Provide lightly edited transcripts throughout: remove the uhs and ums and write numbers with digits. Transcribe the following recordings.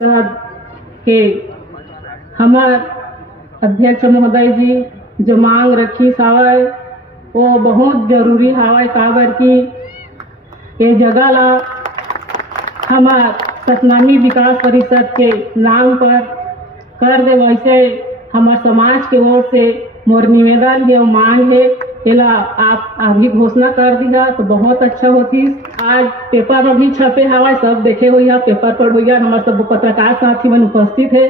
के हमार अध्यक्ष महोदय जी जो मांग रखी सावय वो बहुत जरूरी हावय काबर की ये जगह ला हमार सतनामी विकास परिषद के नाम पर कर दे। वैसे हमार समाज के ओर से मोर निवेदन है और मांग है एला आप अभी घोषणा कर दिया तो बहुत अच्छा होती। आज पेपर में भी छपे हवा सब देखे हुई पेपर पर हुई हमारे सब पत्रकार साथी मन उपस्थित है।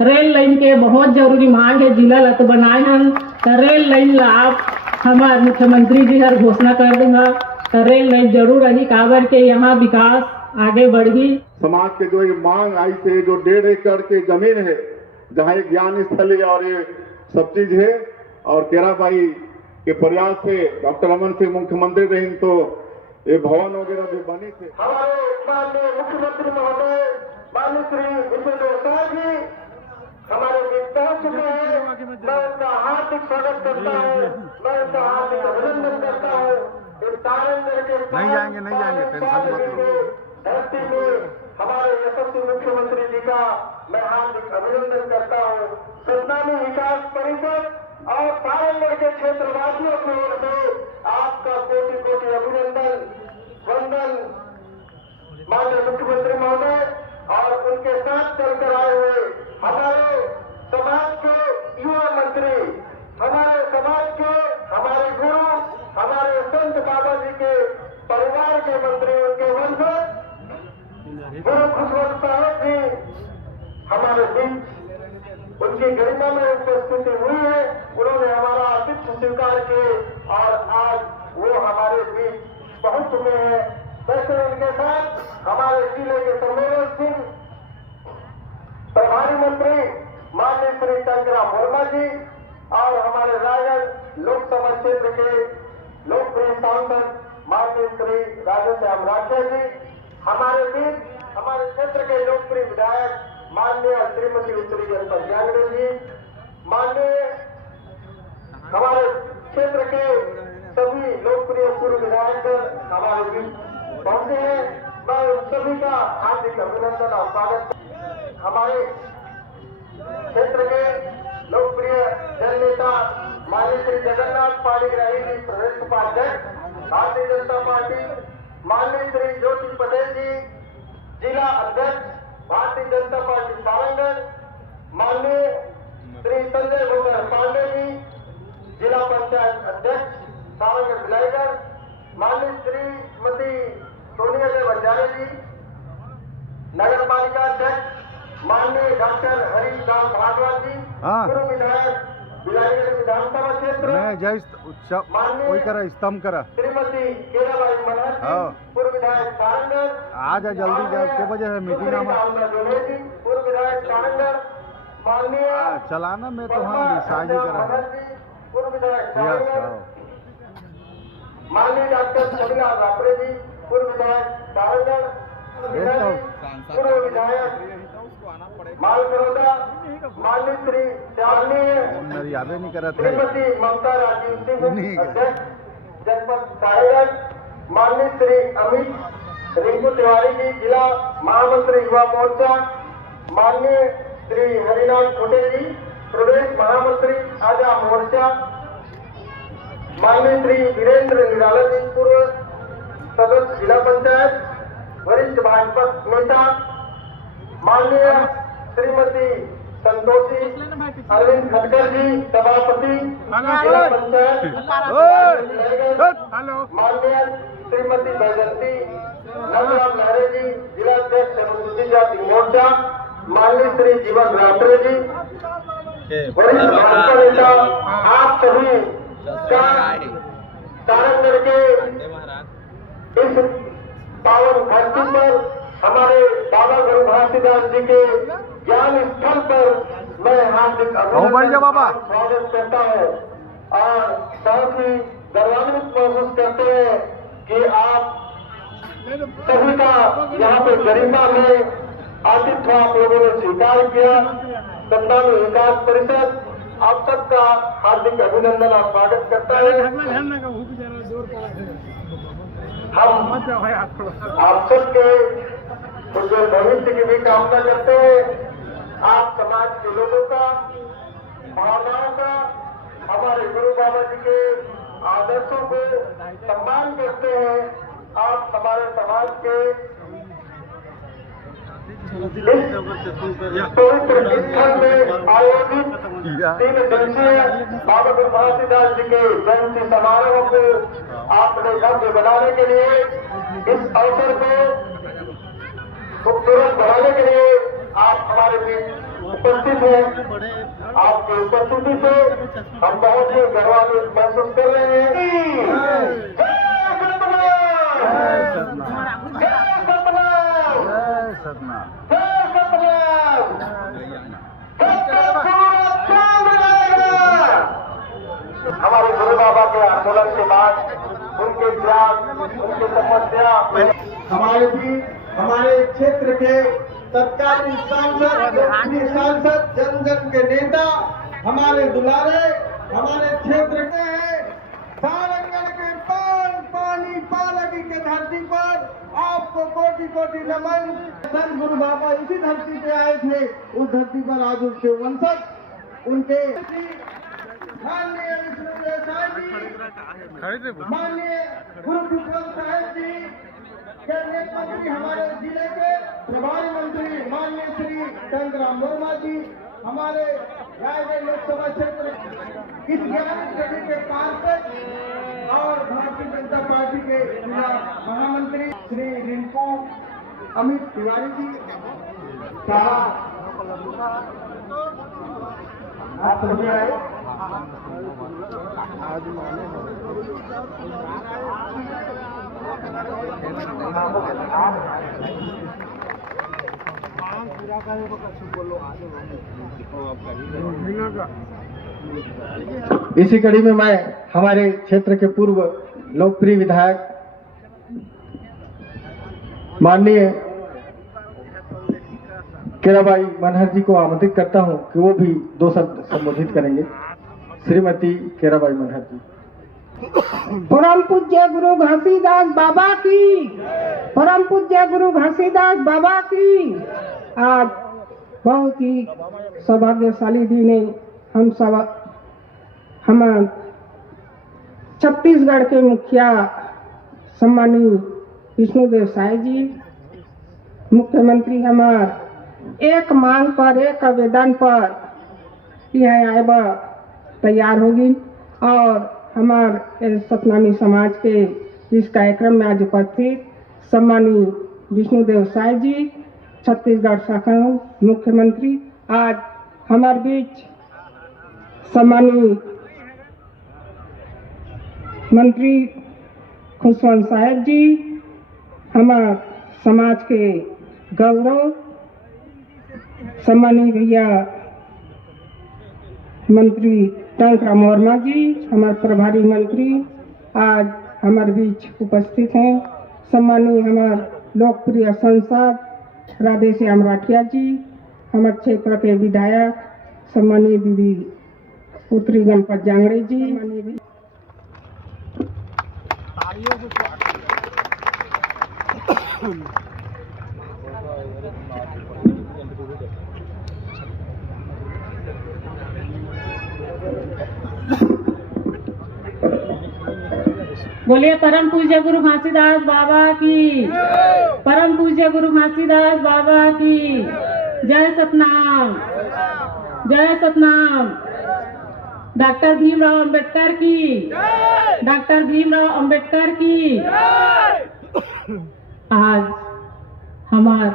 रेल लाइन के बहुत जरूरी मांग है जिला ला तो बनाए हम तो रेल लाइन ला आप हमारे मुख्यमंत्री जी हर घोषणा कर देगा तो रेल लाइन जरूर रही काबर के यहाँ विकास आगे बढ़ी। समाज के जो ये मांग आई से जो 1.5 एकड़ के जमीन है जहाँ एक ज्ञान स्थल है और ये सब चीज है और केरा भाई के प्रयास से डॉक्टर रमन सिंह मुख्यमंत्री रहे तो ये भवन वगैरह भी बनी थे। हमारे माननीय मुख्यमंत्री महोदय माननीय श्री विष्णुदेव साह जी हमारे बीच पहुंच चुके हैं। मैं उनका हार्दिक स्वागत करता हूँ, मैं उनका हार्दिक अभिनंदन करता हूँ। इस तारंगर के नहीं जाएंगे टेंशन मत लो। धरती में हमारे यशस्वी मुख्यमंत्री जी का मैं हार्दिक अभिनंदन करता हूँ। सतनामी विकास परिषद और तारंगढ़ के क्षेत्रवासियों की ओर से आपका कोटि कोटि अभिनंदन वंदन। माननीय मुख्यमंत्री महोदय और उनके साथ चलकर आए हुए हमारे समाज के युवा मंत्री, हमारे समाज के हमारे गुरु, हमारे संत बाबा जी के परिवार के मंत्री, उनके वंशज गुरु खुशवंत साहब जी हमारे बीच उनकी गरिमा में उपस्थिति हुई है। उन्होंने हमारा आतिथ्य स्वीकार किए और आज वो हमारे बीच पहुंच चुके हैं। वैसे उनके साथ हमारे जिले के सम्मेलन सिंह, प्रभारी मंत्री माननीय श्री टंकराम वर्मा जी और हमारे रायगढ़ लोकसभा क्षेत्र के लोकप्रिय सांसद माननीय श्री राधेश्याम राठिया जी, हमारे बीच हमारे क्षेत्र के लोकप्रिय विधायक माननीय श्रीमती उत्तरी जनपद जांगड़े जी, माननीय हमारे क्षेत्र के सभी लोकप्रिय पूर्व विधायक हमारे बीच पहुंचे हैं। मैं उन सभी का हार्दिक अभिनंदन और स्वागत। हमारे क्षेत्र के लोकप्रिय जन नेता माननीय श्री जगन्नाथ पाणिग्राही जी प्रदेश उपाध्यक्ष भारतीय जनता पार्टी, माननीय श्री ज्योति पटेल जी जिला अध्यक्ष भारतीय जनता पार्टी सारंगढ़, माननीय श्री संजय भूषण पांडे जी जिला पंचायत अध्यक्ष सारंगढ़ विलायगढ़, माननीय श्रीमती सोनिया देव बंजारे जी नगर पालिका अध्यक्ष, माननीय डॉक्टर हरीशराम भागवत जी पूर्व विधायक विलायगढ़ विधानसभा क्षेत्र, वही करा स्तंभ करा, श्रीमती केराबाई मनहर पूर्व विधायक सारंगढ़, आ जा जल्दी जा के बजे है मीटिंग जी पूर्व विधायक सारंगढ़, माननीय चलाना में तो हम साझी करा पूर्व विधायक सारंगढ़, माननीय डॉक्टर शबिला रापरे जी पूर्व विधायक सारंगढ़, पूर्व विधायक मालकरोदा, माननीय श्री चावनी याद नहीं करा था श्रीमती ममता राजीव सिंह अध्यक्ष जनपद सारंगढ़, माननीय श्री अमित रिंकू तिवारी जी जिला महामंत्री युवा मोर्चा, माननीय श्री हरिनाथ छोटे जी प्रदेश महामंत्री आजाद मोर्चा, माननीय श्री वीरेंद्र निराला जी पूर्व सदस्य जिला पंचायत वरिष्ठ भाजपा नेता, माननीय श्रीमती संतोषी अरविंद खटकर जी सभापति जिला पंचायत, माननीय श्रीमती बैजंती नंदराम लहरे जी जिला अध्यक्ष अनुसूचित जाति मोर्चा, माननीय श्री जीवन रात्रे जी वरिष्ठ भाजपा नेता, आप सभी का तारंगढ़ के इस पावन धरती पर हमारे बाबा गुरु घासीदास जी के ज्ञान स्थल पर मैं हार्दिक अभिनंदन स्वागत करता हूँ और साथ ही गर्वान्वित महसूस करते हैं कि आप सभी का यहाँ पे गरिमा में आतिथ्य आप लोगों ने स्वीकार किया। सतनामी विकास परिषद आप सबका हार्दिक अभिनंदन और स्वागत करता है। हम आप सबके उज्जवल भविष्य की भी कामना करते हैं। आप समाज के लोगों का, भावनाओं का, हमारे गुरु बाबा जी के आदर्शों को सम्मान करते हैं। आप हमारे समाज के पवित्र स्थल में आयोजित 3 दिवसीय बाबा गुरु घासीदास जी के जयंती समारोह को आपने भव्य बनाने के लिए, इस अवसर को खूबसूरत बनाने के लिए आप हमारे बीच उपस्थित हैं। आपकी उपस्थिति से हम बहुत ही गौरवान्वित महसूस कर रहे हैं। हमारे गुरु बाबा के आंदोलन के बाद उनके त्याग, उनकी तपस्या हमारे क्षेत्र के तत्कालीन सांसद, जन जन के नेता, हमारे दुलारे, हमारे क्षेत्र के सारंगढ़ के पानी पालकी के धरती पर आपको कोटि कोटि नमन। संत गुरु बाबा इसी धरती पे आए थे, उस धरती पर आज उसके वंशज, उनके माननीय विष्णुदेव साहब जी, माननीय गुरु खुशवंत साहब जी के नेतृत्व, हमारे जिले के प्रभारी मंत्री माननीय श्री टंकराम वर्मा जी, हमारे रायगढ़ लोकसभा क्षेत्र इस 11 सदी के पार्षद और भारतीय जनता पार्टी के जिला महामंत्री श्री रिंकू अमित तिवारी जी, आप सभी आए। इसी कड़ी में मैं हमारे क्षेत्र के पूर्व लोकप्रिय विधायक माननीय केराबाई मनहर जी को आमंत्रित करता हूं कि वो भी 2 शब्द संबोधित करेंगे। श्रीमती केराबाई मनहर जी। परम पूज्य गुरु घासीदास बाबा की, परम पूज्य गुरु घासीदास बाबा की। आज बहुत ही सौभाग्यशाली दिन है। हम छत्तीसगढ़ के मुखिया सम्मानीय विष्णुदेव साय जी, मुख्यमंत्री हमार एक मांग पर, एक आवेदन पर यह आएबा तैयार होगी और हमारे सतनामी समाज के इस कार्यक्रम में आज उपस्थित सम्मानीय विष्णुदेव साय जी, छत्तीसगढ़ शाखा मुख्यमंत्री, आज हमारे बीच सम्मानीय मंत्री खुशवंत साहब जी, हमारे समाज के गौरव सम्मानीय भैया मंत्री टंकराम वर्मा जी, हमारे प्रभारी मंत्री आज हमारे बीच उपस्थित हैं। सम्मानीय हमारे लोकप्रिय सांसद राधेश्याम राठिया जी, हमारे क्षेत्र के विधायक सम्मानीय दीदी पुत्री गणपत जांगड़े जी, बोलिए परम पूज्य गुरु घासीदास बाबा की, परम पूज्य गुरु घासीदास बाबा की जय। सतनाम, जय सतनाम। डॉक्टर भीमराव अंबेडकर की, डॉक्टर भीमराव अंबेडकर की। आज हमार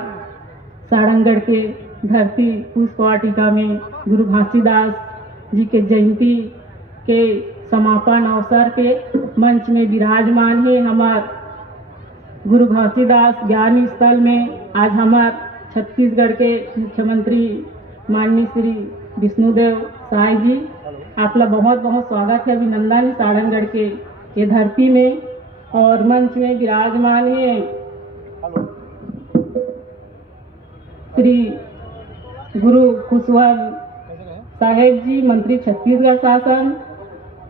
सारंगढ़ के धरती पुष्प वाटिका में गुरु घासीदास जी के जयंती के समापन अवसर के मंच में विराजमान है। हमार गुरु घासीदास ज्ञान स्थल में आज हमार छत्तीसगढ़ के मुख्यमंत्री माननीय श्री विष्णुदेव साय जी, आपका बहुत बहुत स्वागत है, अभिनंदन। सारंगढ़ के ये धरती में और मंच में विराजमान है श्री गुरु खुशवंत साहेब जी, मंत्री छत्तीसगढ़ शासन,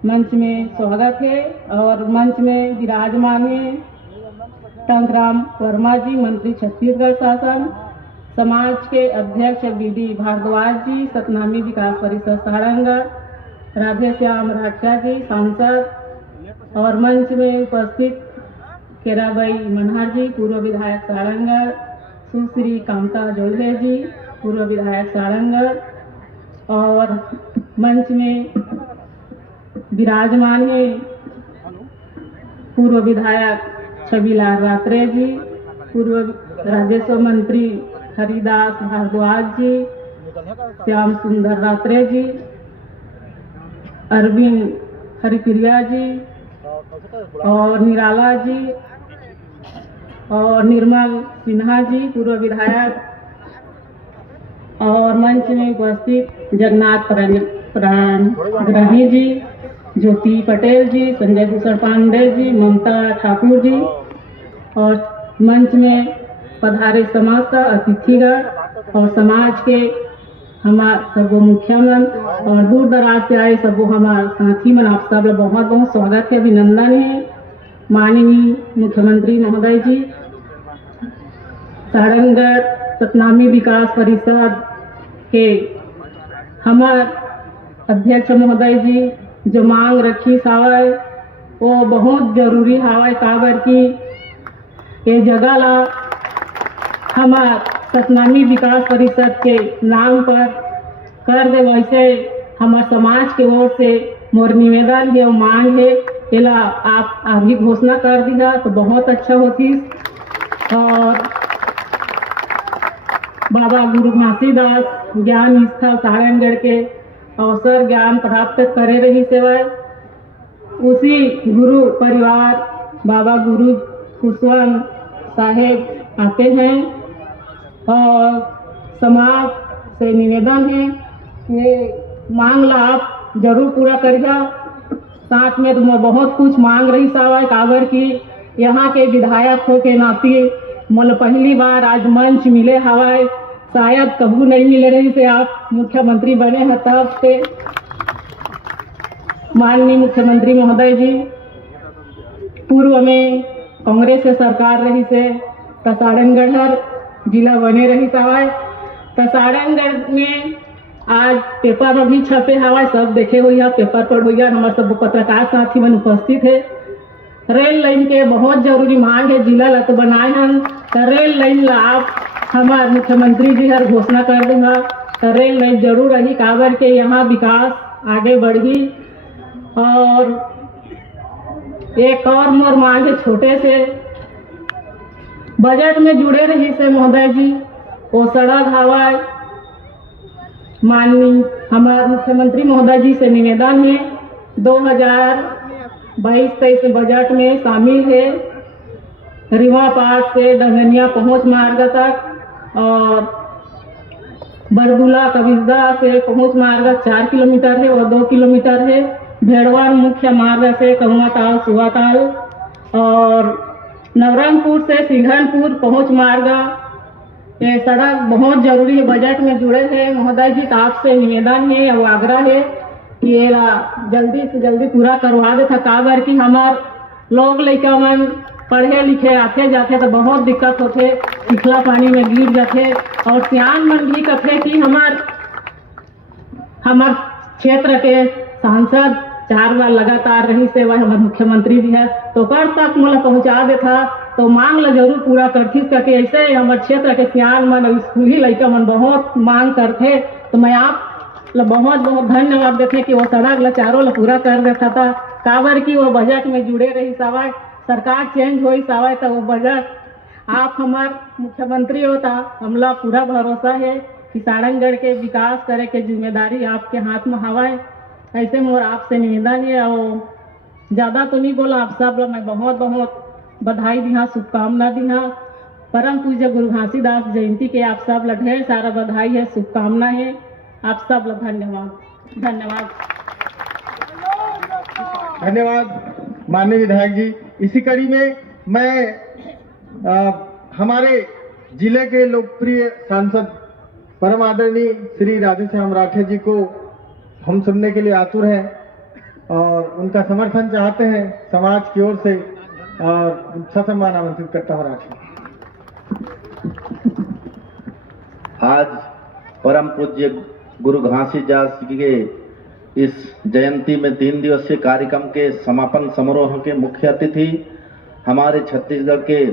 मंच में स्वागत है और मंच में विराजमान है टंकराम वर्मा जी, मंत्री छत्तीसगढ़ शासन, समाज के अध्यक्ष बीडी भारद्वाज जी, सतनामी विकास परिषद सारंगढ़, राधेश्याम राठिया जी सांसद, और मंच में उपस्थित केराबाई मनहर जी, पूर्व विधायक सारंगढ़, सुश्री कामता जोल्हे जी, पूर्व विधायक सारंगढ़, और मंच में विराजमान है पूर्व विधायक छविलाल रात्रे जी, पूर्व राजस्व मंत्री हरिदास भारद्वाज जी, श्याम सुंदर रात्रे जी, अरविंद हरिप्रिया जी, और निराला जी, और निर्मल सिन्हा जी, पूर्व विधायक, और मंच में उपस्थित जगन्नाथ प्राणग्राही जी, ज्योति पटेल जी, संजय भूषण पांडे जी, ममता ठाकुर जी, और मंच में पधारे समस्त अतिथिगण और समाज के हमार सबो मुखिया मन और दूर दराज से आए सबो हमार साथी मन, आप सब लोग बहुत बहुत स्वागत है, अभिनंदन है। माननीय मुख्यमंत्री महोदय जी, सारंगढ़ सतनामी विकास परिषद के हमार अध्यक्ष महोदय जी जो मांग रखी सावय वो बहुत जरूरी हावय, काबर की ये जगह ला हमार सतनामी विकास परिषद के नाम पर कर दे, वैसे हमार समाज के ओर से मोर निवेदन है और मांग है, एला आप अभी घोषणा कर दिया तो बहुत अच्छा होती। और बाबा गुरु घासीदास ज्ञान निष्ठा सारंगढ़ के अवसर ज्ञान प्राप्त करे रही सेवाएं, उसी गुरु परिवार बाबा गुरु खुशवंत साहेब आते हैं और समाज से निवेदन है ये मांग ला आप जरूर पूरा करिए। साथ में तुम बहुत कुछ मांग रही सावा, काबर की यहाँ के विधायक हो के नाते मोल पहली बार आज मंच मिले हवाए, शायद कभी नहीं मिले रही से आप मुख्यमंत्री बने हैं तब से। माननीय मुख्यमंत्री महोदय जी, पूर्व में कांग्रेस से सरकार रही से सारंगढ़ जिला बने रही सवाय, सारंगढ़ में आज पेपर में भी छपे हवाए, सब देखे हुई पेपर पर हुई, हमारे सब पत्रकार साथी मन उपस्थित है। रेल लाइन के बहुत जरूरी मांग है, जिला ला तो बनाए हम, तो रेल लाइन ला आप हमारे मुख्यमंत्री जी हर घोषणा कर देगा, तो रेल लाइन जरूर रही, काबर के यहाँ विकास आगे बढ़ी। और एक और मोर मांग है छोटे से बजट में जुड़े रही से महोदय जी, वो सड़क हवा माननीय हमारे मुख्यमंत्री महोदय जी से निवेदन है 2022-23 बजट में शामिल है रीवा पार्क से डंगनिया पहुंच मार्ग तक और बरदुला कविजदा से पहुंच मार्ग 4 किलोमीटर है और 2 किलोमीटर है, भेड़वान मुख्य मार्ग से कौआताल सुवाताल और नवरंगपुर से सिंघनपुर पहुंच मार्ग, ये सड़क बहुत जरूरी है, बजट में जुड़े हैं महोदय जी। तो आपसे निवेदन है और आग्रह है कि ये जल्दी से जल्दी पूरा करवा दे, काबर की हमार लोग लइका मन पढ़े लिखे आते जाते तो बहुत दिक्कत होते, पिछला पानी में गिर जाते, और सियान मन भी कहते कि हमार क्षेत्र के सांसद 4 बार लगातार रही सेवा हमारे मुख्यमंत्री जी है, तो कर तक मुझे पहुंचा देता तो मांग ला जरूर पूरा करती करके। ऐसे हमारे क्षेत्र के सियान मन स्कूली लड़का मन बहुत मांग करते, तो मैं आप बहुत बहुत धन्यवाद देते कि वो सड़क ला चारों ला पूरा कर देता था, काबर की वो बजट में जुड़े रही सवाए, सरकार चेंज हुई सवाए तो वो बजट आप हमारे मुख्यमंत्री होता, हमला पूरा भरोसा है कि सारंगढ़ के विकास करे के जिम्मेदारी आपके हाथ में हवाए। ऐसे मोर आपसे निवेदन है और ज़्यादा तो नहीं बोला, आप सब लोग मैं बहुत बहुत बधाई दिया, शुभकामना दिया। परम पूज्य गुरु घासीदास जयंती के आप सब लोग ढेर सारा बधाई है, शुभकामना है, आप सब लोग धन्यवाद धन्यवाद धन्यवाद माननीय विधायक जी। इसी कड़ी में मैं हमारे जिले के लोकप्रिय सांसद परम आदरणीय श्री राधेश्याम राठिया जी को हम सुनने के लिए आतुर हैं और उनका समर्थन चाहते हैं समाज की ओर से। और ससम्मान आमंत्रित करता हूँ राष्ट्र। आज परम पूज्य गुरु घासीदास जी के इस जयंती में 3 दिवसीय कार्यक्रम के समापन समारोह के मुख्य अतिथि हमारे छत्तीसगढ़ के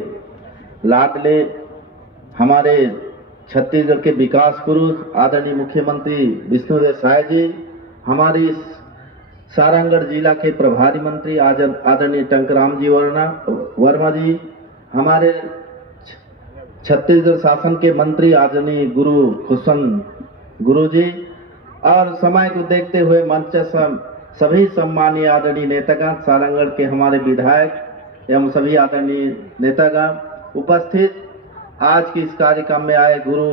लाडले, हमारे छत्तीसगढ़ के विकास गुरु आदरणीय मुख्यमंत्री विष्णुदेव साय जी, हमारी सारंगढ़ जिला के प्रभारी मंत्री आदरणीय टंकराम जी वर्मा जी, हमारे छत्तीसगढ़ शासन के मंत्री आदरणीय गुरु खुशवंत गुरु जी, और समय को देखते हुए मंच सभी सम्मानीय आदरणीय नेतागण, सारंगढ़ के हमारे विधायक एवं सभी आदरणीय नेतागण उपस्थित, आज के इस कार्यक्रम में आए गुरु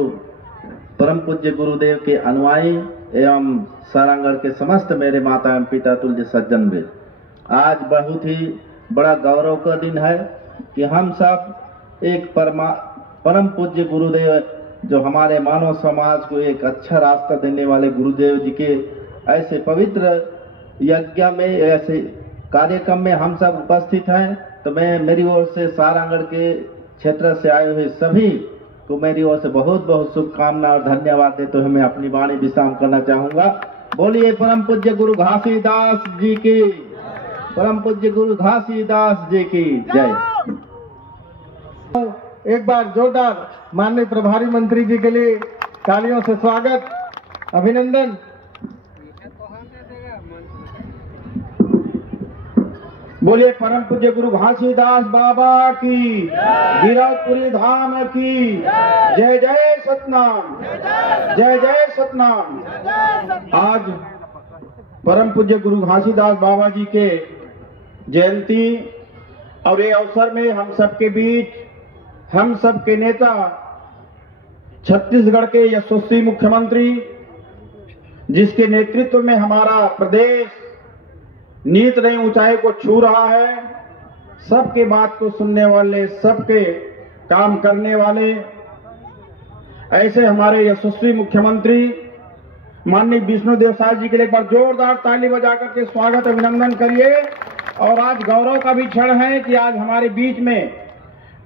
परम पूज्य गुरुदेव के अनुयायी एवं सारंगढ़ के समस्त मेरे माता एवं पिता तुल्य सज्जन भी, आज बहुत ही बड़ा गौरव का दिन है कि हम सब एक परम पूज्य गुरुदेव, जो हमारे मानव समाज को एक अच्छा रास्ता देने वाले गुरुदेव जी के ऐसे पवित्र यज्ञ में, ऐसे कार्यक्रम में हम सब उपस्थित हैं। तो मैं मेरी ओर से सारंगढ़ के क्षेत्र से आए हुए सभी को मेरी ओर से बहुत बहुत शुभकामना और धन्यवाद देते हुए मैं अपनी वाणी विश्राम करना चाहूंगा। बोलिए परम पूज्य गुरु घासीदास जी की, परम पूज्य गुरु घासीदास जी की जय। एक बार जोरदार माननीय प्रभारी मंत्री जी के लिए तालियों से स्वागत, अभिनंदन। बोलिए परम पूज्य गुरु घासीदास बाबा की, गिरौदपुरी धाम की जय जय सतनाम, जय जय सतनाम। आज परम पूज्य गुरु घासीदास बाबा जी के जयंती और ये अवसर में हम सबके बीच हम सबके नेता, छत्तीसगढ़ के यशस्वी मुख्यमंत्री, जिसके नेतृत्व में हमारा प्रदेश नीत नई ऊंचाई को छू रहा है, सबके बात को सुनने वाले, सबके काम करने वाले, ऐसे हमारे यशस्वी मुख्यमंत्री माननीय विष्णुदेव साय जी के लिए एक बार जोरदार ताली बजा करके स्वागत अभिनंदन करिए। और आज गौरव का भी क्षण है कि आज हमारे बीच में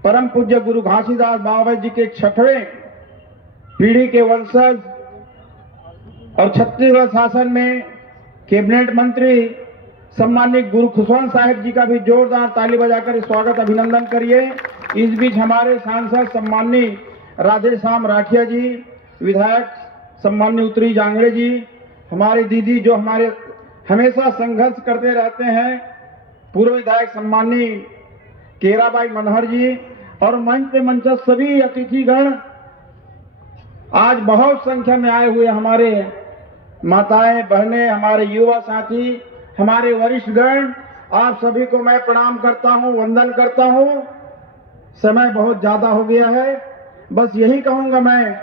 परम पूज्य गुरु घासीदास बाबा जी के 6वें पीढ़ी के वंशज और छत्तीसगढ़ शासन में कैबिनेट मंत्री सम्मानित गुरु खुशवंत साहिब जी का भी जोरदार ताली बजाकर स्वागत अभिनंदन करिए। इस बीच हमारे सांसद सम्माननीय राधेश्याम राठिया जी, विधायक सम्माननीय उत्तरी जांगड़े जी, हमारी दीदी जो हमारे हमेशा संघर्ष करते रहते हैं, पूर्व विधायक सम्माननीय केराबाई मनहर जी, और मंच पे मंचस्थ सभी अतिथिगण, आज बहुत संख्या में आए हुए हमारे माताएं बहनें, हमारे युवा साथी, हमारे वरिष्ठगण, आप सभी को मैं प्रणाम करता हूं, वंदन करता हूं। समय बहुत ज्यादा हो गया है, बस यही कहूंगा मैं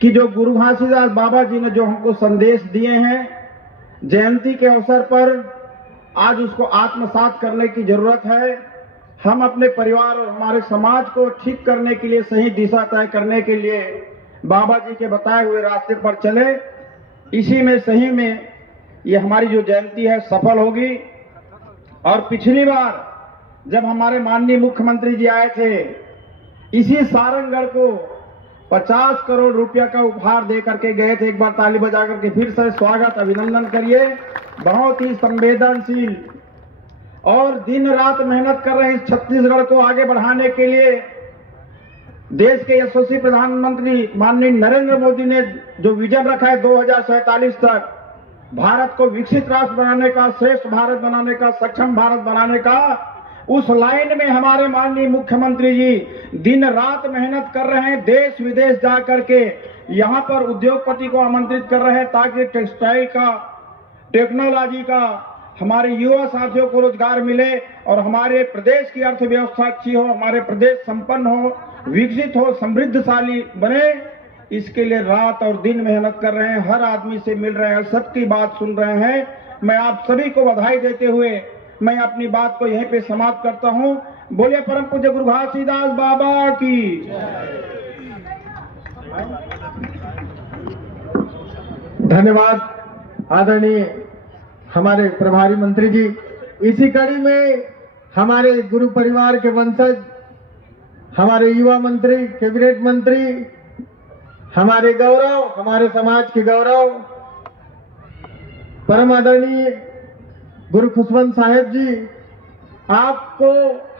कि जो गुरु घासीदास बाबा जी ने जो हमको संदेश दिए हैं, जयंती के अवसर पर आज उसको आत्मसात करने की जरूरत है। हम अपने परिवार और हमारे समाज को ठीक करने के लिए, सही दिशा तय करने के लिए बाबा जी के बताए हुए रास्ते पर चले। इसी में सही में ये हमारी जो जयंती है सफल होगी। और पिछली बार जब हमारे माननीय मुख्यमंत्री जी आए थे, इसी सारंगढ़ को 50 करोड़ रुपया का उपहार दे करके गए थे। एक बार ताली बजा करके फिर से स्वागत अभिनंदन करिए। बहुत ही संवेदनशील और दिन रात मेहनत कर रहे हैं छत्तीसगढ़ को आगे बढ़ाने के लिए। देश के यशस्वी प्रधानमंत्री माननीय नरेंद्र मोदी ने जो विजन रखा है 2047 तक भारत को विकसित राष्ट्र बनाने का, श्रेष्ठ भारत बनाने का, सक्षम भारत बनाने का, उस लाइन में हमारे माननीय मुख्यमंत्री जी दिन रात मेहनत कर रहे हैं। देश विदेश जा करके यहाँ पर उद्योगपति को आमंत्रित कर रहे हैं ताकि टेक्सटाइल का, टेक्नोलॉजी का हमारे युवा साथियों को रोजगार मिले और हमारे प्रदेश की अर्थव्यवस्था अच्छी हो, हमारे प्रदेश संपन्न हो, विकसित हो, समृद्धशाली बने। इसके लिए रात और दिन मेहनत कर रहे हैं, हर आदमी से मिल रहे हैं, सबकी बात सुन रहे हैं। मैं आप सभी को बधाई देते हुए मैं अपनी बात को यहीं पे समाप्त करता हूं। बोलिए परम पूज्य गुरु घासीदास बाबा की। धन्यवाद आदरणीय हमारे प्रभारी मंत्री जी। इसी कड़ी में हमारे गुरु परिवार के वंशज, हमारे युवा मंत्री, कैबिनेट मंत्री, हमारे गौरव, हमारे समाज के गौरव, परम आदरणीय गुरु खुशवंत साहेब जी, आपको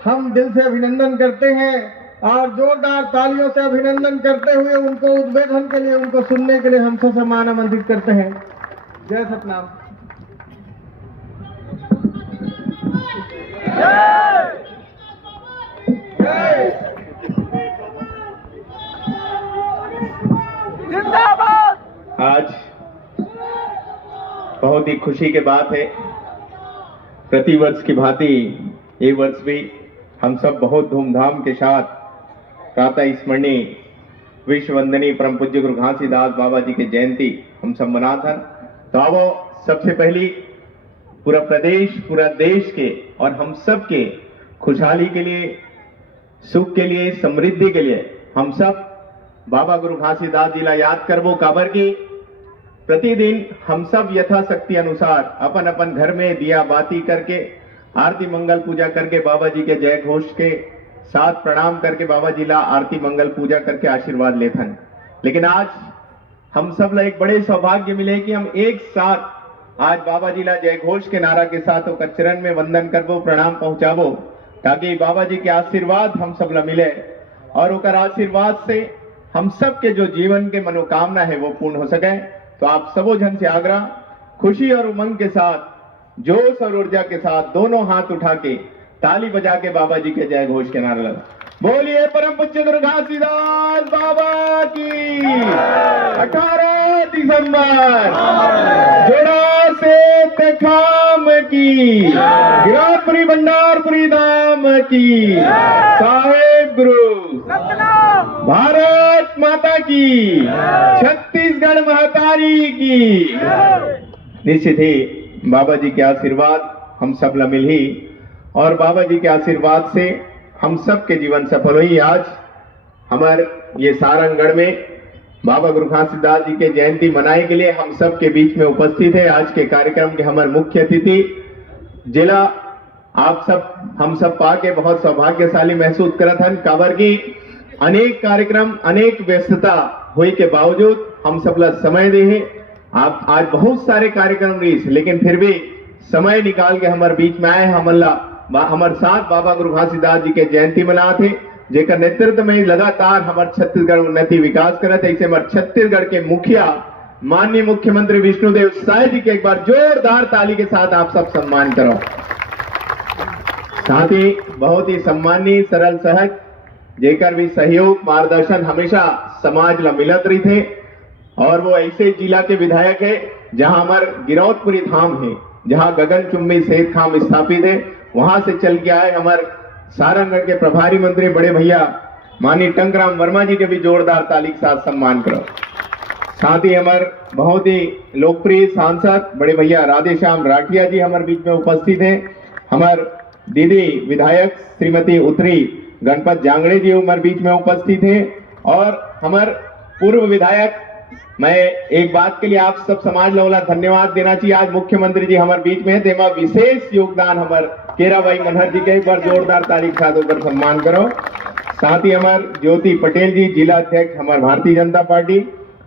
हम दिल से अभिनंदन करते हैं और जोरदार तालियों से अभिनंदन करते हुए उनको उद्बोधन के लिए, उनको सुनने के लिए हम सब सम्मान आमंत्रित करते हैं। जय सतनाम। आज बहुत ही खुशी की बात है। प्रतिवर्ष की भांति ये वर्ष भी हम सब बहुत धूमधाम के साथ प्रातः स्मरणीय विश्व वंदनीय परम पूज्य गुरु घासीदास बाबा जी की जयंती हम सब मनाते हैं। तो अब सबसे पहली पूरा प्रदेश, पूरा देश के और हम सब के खुशहाली के लिए, सुख के लिए, समृद्धि के लिए हम सब बाबा गुरु घासीदास जी ला याद करबो। काबर की प्रतिदिन हम सब यथाशक्ति अनुसार अपन अपन घर में दिया बाती करके, आरती मंगल पूजा करके, बाबा जी के जय घोष के साथ प्रणाम करके बाबा जी ला आरती मंगल पूजा करके आशीर्वाद लेते हैं। लेकिन आज हम सब ला एक बड़े सौभाग्य मिले कि हम एक साथ आज बाबा जी ला जय घोष के नारा के साथ ओकर चरण में वंदन करबो, प्रणाम पहुंचाबो, ताकि बाबा जी के आशीर्वाद हम सब ला मिले और ओकर आशीर्वाद से हम सब के जो जीवन के मनोकामना है वो पूर्ण हो सके। तो आप सबो जन से आग्रह, खुशी और उमंग के साथ, जोश और ऊर्जा के साथ दोनों हाथ उठा के ताली बजा के बाबा जी के जय घोष के नारा लगा। बोलिए परम पूज्य गुरु घासीदास बाबा की। 18 दिसंबर जोड़ा से तखाम की, गिरौदपुरी भंडारपुरी धाम की, साहेब गुरु भारत माता की, छत्तीसगढ़ महतारी की। निश्चित ही बाबा जी के आशीर्वाद हम सब ला मिल ही और बाबा जी के आशीर्वाद से हम सब के जीवन सफल हुई। आज हमारे ये सारंगगढ़ में बाबा गुरु घासीदास जी के जयंती मनाए के लिए हम सब के बीच में उपस्थित है। आज के कार्यक्रम के हमारे मुख्य अतिथि जिला आप सब, हम सब पाके बहुत सौभाग्यशाली महसूस करत हन। काबर की अनेक कार्यक्रम, अनेक व्यस्तता हुई के बावजूद हम सब ला समय दे है। आप आज बहुत सारे कार्यक्रम रही, लेकिन फिर भी समय निकाल के हमारे बीच में आए। हमारे साथ बाबा गुरु घासीदास जी के जयंती मना थे, जेकर नेतृत्व में लगातार हमारे छत्तीसगढ़ उन्नति विकास करत। ऐसे हमारे छत्तीसगढ़ के मुखिया माननीय मुख्यमंत्री विष्णुदेव साय जी के एक बार जोरदार ताली के साथ आप सब सम्मान करो। साथ ही बहुत ही सम्मानीय, सरल, सहज, जेकर भी सहयोग मार्गदर्शन हमेशा समाज ला मिलत रही थे। और वो ऐसे जिला के विधायक है जहां हमारे गिरौदपुरी धाम है, जहां गगनचुंबी सेठ खाम स्थापित है, वहां से चल के आए हमारे सारंगगढ़ के प्रभारी मंत्री बड़े भैया माननीय टंकराम वर्मा जी के भी जोरदार ताली के साथ सम्मान करो। साथ ही हमारे बहुत ही लोकप्रिय सांसद बड़े भैया राधेश्याम राठिया जी हमारे बीच में उपस्थित हैं। हमारे दीदी विधायक श्रीमती उत्तरी गणपत जांगड़े जी हमारे बीच में उपस्थित हैं। और हमारे पूर्व विधायक, मैं एक बात के लिए आप सब समाज लोगों धन्यवाद देना चाहिए। आज मुख्यमंत्री जी हमारे बीच में है, तेमा विशेष योगदान हमारे केराबाई मनहर जी के एक बार जोरदार ताली के साथ ऊपर सम्मान करो। साथ ही हमारे ज्योति पटेल जी जिला अध्यक्ष हमारे भारतीय जनता पार्टी,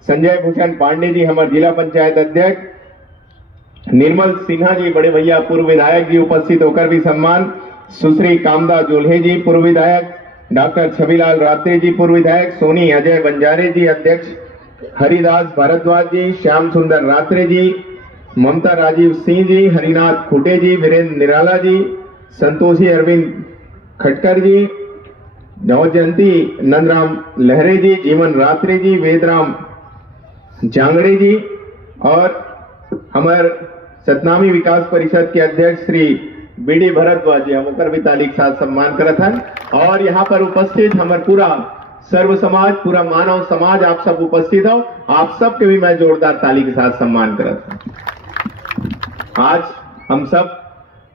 संजय भूषण पांडे जी हमारे जिला पंचायत अध्यक्ष, निर्मल सिन्हा जी बड़े भैया पूर्व विधायक जी उपस्थित होकर भी सम्मान, सुश्री कामदा जोल्हे जी पूर्व विधायक, डॉक्टर छविलाल रात्रे जी पूर्व विधायक, सोनी अजय बंजारे जी अध्यक्ष, हरिदास भारद्वाज जी, श्याम सुंदर रात्रे जी, ममता राजीव सिंह जी, हरिनाथ खुटे जी, वीरेंद्र निराला जी, संतोषी अरविंद खटकर जी, नवजयंती नंदराम लहरे जी, जीवन रात्रे जी, वेदराम जांगड़े जी और हमारे सतनामी विकास परिषद के अध्यक्ष श्री बीडी भरद्वाज जी, हम ऊपर भी ताली के साथ सम्मान करत हन। और यहाँ पर उपस्थित हमारे पूरा सर्व समाज, पूरा मानव समाज आप सब उपस्थित हो, आप सब के भी मैं जोरदार ताली के साथ सम्मान करत हूं। आज हम सब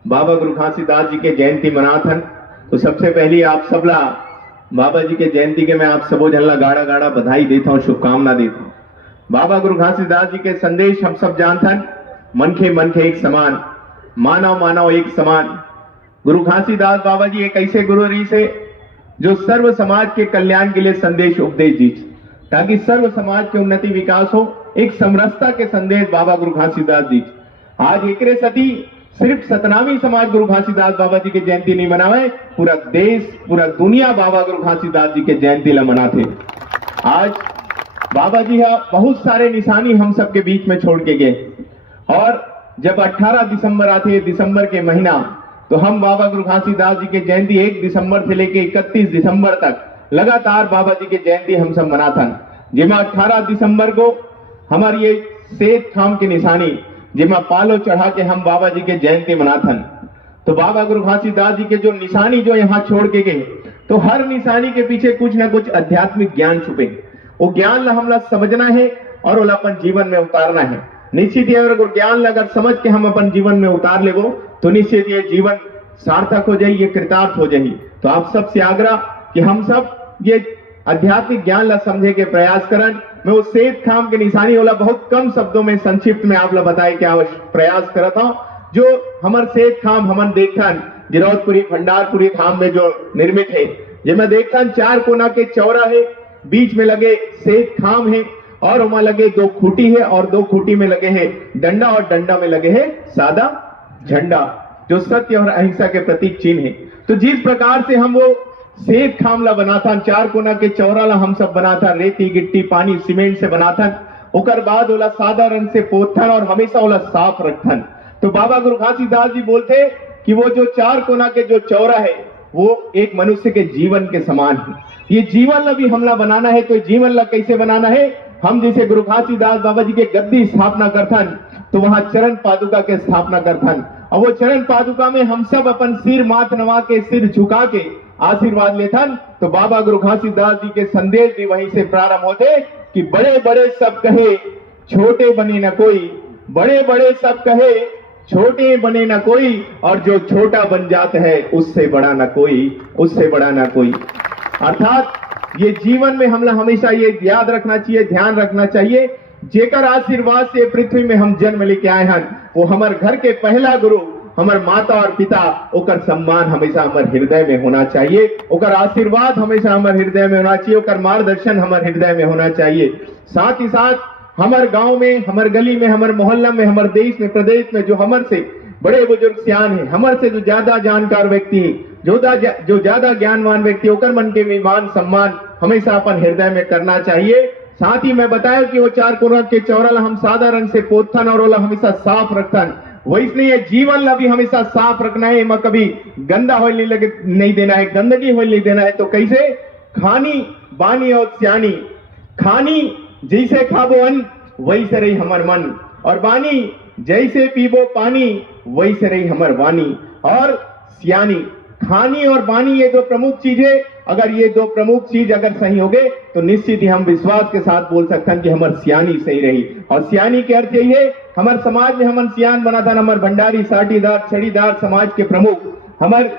बाबा गुरु घासीदास जी के जयंती मनात हन। तो सबसे पहले आप सब ला बाबा जी के जयंती के मैं आप सबो जन ला गाड़ा गाड़ा बधाई देता हूँ, शुभकामना देता हूँ। बाबा गुरु घासीदास जी के संदेश हम सब जानते हैं, मन खे एक समान, मानव मानव एक समान। गुरु घासीदास बाबा जी एक ऐसे गुरु रही से जो सर्व समाज के कल्याण के लिए संदेश उपदेश दी, ताकि सर्व समाज के उन्नति विकास हो। एक समरसता के संदेश बाबा गुरु घासीदास जी। आज एकरे सती सिर्फ सतनामी समाज गुरु घासीदास बाबा जी के जयंती नहीं मनावे, पूरा देश पूरा दुनिया बाबा गुरु घासीदास जी के जयंती ला मनाते। आज बाबा जी बहुत सारे निशानी हम सबके बीच में छोड़ के गए, और जब 18 दिसंबर आते, दिसंबर के महीना, तो हम बाबा गुरु घासीदास जी के जयंती 1 दिसंबर से लेके 31 दिसंबर तक लगातार बाबा जी के जयंती हम सब मनाथन। जिमा 18 दिसंबर को हमारी ये सेठ थाम की निशानी, जिमा पालो चढ़ा के हम बाबा जी के जयंती मनाथन। तो बाबा गुरु घासीदास जी के जो निशानी जो यहाँ छोड़ के गए, तो हर निशानी के पीछे कुछ ना कुछ आध्यात्मिक ज्ञान छुपे। वो ज्ञान ला हमला समझना है और वो अपन जीवन में उतारना है। निश्चित ही अगर ज्ञान अगर समझ के हम अपन जीवन में उतार लेवो, तो निश्चित ये जीवन सार्थक हो जाए, ये कृतार्थ हो जाए। तो आप सबसे आग्रह कि हम सब ये आध्यात्मिक ज्ञान ला समझे के प्रयास करन। मैं उस सेठ खाम के निशानी वाला बहुत कम शब्दों में संक्षिप्त में आप ला बताए क्या प्रयास करता हूं। जो हमार सेठ खाम हमन देखथन गिरौदपुरी भंडारपुरी धाम में जो निर्मित है, जिसमें देखथन 4 कोना के चौरा है, बीच में लगे सेठ खाम है, और वहां लगे 2 खूटी है, और 2 खूटी में लगे हैं डंडा, और डंडा में लगे हैं सादा झंडा, जो सत्य और अहिंसा के प्रतीक चिन्ह है। तो जिस प्रकार से हम वो सेठ खामला बनाथन, 4 कोना के चौरा ला हम सब बनाथन, रेती गिट्टी पानी सीमेंट से बनाथन, ओकर बाद ओला सादा रंग से पोथन और हमेशा ओला साफ रखथन। तो बाबा गुरु घासीदास जी बोलते कि वो जो 4 कोना के जो चौरा है, वो एक मनुष्य के जीवन के समान है। ये जीवन ला भी हमला बनाना है, तो जीवन ला कैसे बनाना है? हम जैसे गुरु घासीदास बाबा जी के गद्दी स्थापना करथन, तो वहां चरण पादुका के स्थापना करथन, और वो चरण पादुका में हम सब अपन सिर माथ नवा के, सिर झुका के आशीर्वाद लेथन। तो बाबा गुरु घासीदास जी के संदेश भी वहीं से प्रारंभ होते कि बड़े बड़े सब कहे छोटे बने न कोई, बड़े बड़े सब कहे छोटे बने न कोई, और जो छोटा बन जाता है उससे बड़ा न कोई, उससे बड़ा न कोई। अर्थात ये जीवन में हमला हमेशा ये याद रखना चाहिए, ध्यान रखना चाहिए, जेकर आशीर्वाद से पृथ्वी में हम जन्म लेके आए हैं, वो हमारे घर के पहला गुरु हमारे माता और पिता, ओकर सम्मान हमेशा हमारे हृदय में होना चाहिए, ओकर आशीर्वाद हमेशा हमारे हृदय में होना चाहिए, ओकर मार्गदर्शन हमारे हृदय में होना चाहिए। साथ ही साथ हमारे गांव में, हमारे गली में, हमारे मोहल्ला में, हमारे देश में, प्रदेश में जो हमारे से बड़े बुजुर्ग सियान है, हमारे से जो ज्यादा जानकार व्यक्ति है, जो ज्यादा ज्ञानवान व्यक्ति, ओकर मन के मान सम्मान हमेशा अपन हृदय में करना चाहिए। साथ ही मैं बताया कि वो 4 कोना के चौरा हम सादा रंग से पोथन और ओला हमेशा साफ रखथन। वैसे ये जीवन ला भी हमेशा साफ रखना है, इमा कभी गंदा हो नहीं देना है, गंदगी हो नहीं देना है। तो कैसे? खानी बानी और सियानी, खानी जैसे खाबो अन्न वैसे रही हमार मन, और बानी जैसे पीबो पानी वैसे रही हमार वाणी, और सियानी, खानी और बानी ये 2 प्रमुख चीज है। अगर ये 2 प्रमुख चीज अगर सही हो गए, तो निश्चित ही हम विश्वास के साथ बोल सकते हैं कि हमार सियानी सही रही। और सियानी के अर्थ यही है, हमारे समाज में हमन सियान बना था, हमारे भंडारी साटीदार छड़ीदार समाज के प्रमुख, हमारे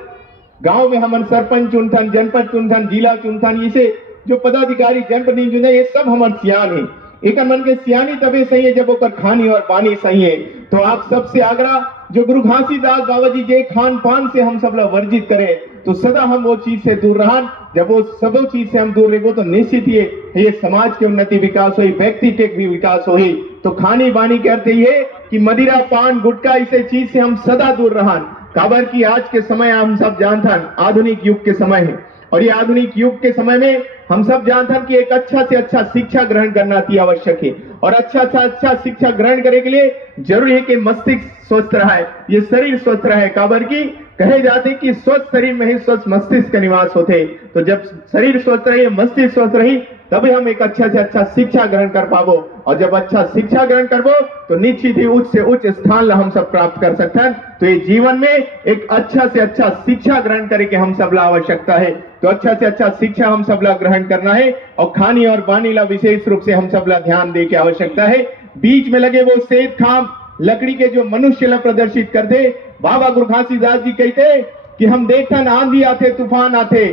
गांव में हमन सरपंच चुनथन, जनपद चुनथन, जिला चुनथन, इसे जो पदाधिकारी जनप्रतिनिधि चुने, ये सब हमारे सियान है। एक मन के सियानी तबे सही है जब ओकर खानी और पानी सही है। तो आप सबसे आग्रह, जो गुरु घासीदास बाबा जी जे खान पान से हम सब लोग वर्जित करें, तो सदा हम वो चीज से दूर रहन। जब वो सब चीज से हम दूर रहेंगे, तो निश्चित ये समाज के उन्नति विकास हुई, व्यक्ति के भी विकास हुई। तो खानी बानी के अर्थ ये कि मदिरा पान गुटखा इसे चीज से हम सदा दूर रहन। काबर की आज के समय हम सब जानथन आधुनिक युग के समय है, और ये आधुनिक युग के समय में हम सब जानते हैं कि एक अच्छा से अच्छा शिक्षा ग्रहण करना अति आवश्यक है, और अच्छा से अच्छा शिक्षा ग्रहण करने के लिए जरूरी है कि मस्तिष्क स्वस्थ रहा है, ये शरीर स्वस्थ रहे। काबर की कहे जाते कि स्वस्थ शरीर में ही स्वस्थ मस्तिष्क का निवास होते। तो जब शरीर स्वस्थ रही, मस्तिष्क स्वस्थ रही, तभी हम एक अच्छा से अच्छा शिक्षा ग्रहण कर पाबो, और जब अच्छा शिक्षा ग्रहण करबो, तो निश्चित ही उच्च से उच्च स्थान ला हम सब प्राप्त कर सकते हैं। तो ये जीवन में एक अच्छा से अच्छा शिक्षा ग्रहण करे के हम सब ला आवश्यकता है। तो अच्छा से अच्छा शिक्षा हम सब ला ग्रहण करना है, और खानी और बानी ला विशेष रूप से हम सब ला ध्यान दे के आवश्यकता है। बीच में लगे वो सेठ खाम लकड़ी के जो मनुष्य ला प्रदर्शित कर दे। बाबा गुरु घासीदास जी कहते कि हम देखते आंधी आते, तूफान आते,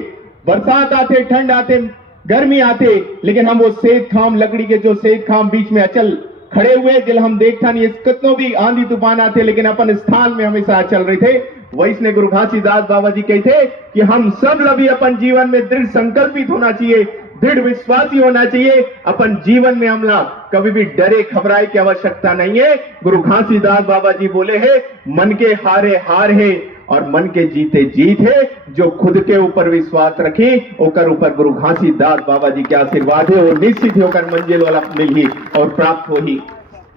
बरसात आते, ठंड आते, गर्मी आते, लेकिन हम वो सेठ खाम लकड़ी के जो सेठ खाम बीच में अचल खड़े हुए, जल हम देखते ये कितनों भी आंधी तूफान आते, लेकिन अपन स्थान में हमेशा अचल रहे थे। वैसने गुरु घासीदास बाबा जी कहते कि हम सब लभी अपन जीवन में दृढ़ संकल्पित होना चाहिए, दृढ़ विश्वासी होना चाहिए। अपन जीवन में हमला कभी भी डरे घबराए की आवश्यकता नहीं है। गुरु घासीदास बाबा जी बोले हैं, मन के हारे हार है और मन के जीते जीत है। जो खुद के ऊपर विश्वास रखे ओकर ऊपर गुरु घासीदास बाबा जी के आशीर्वाद है, वो निश्चित ही होकर मंजिल वाला मिली और प्राप्त हो ही।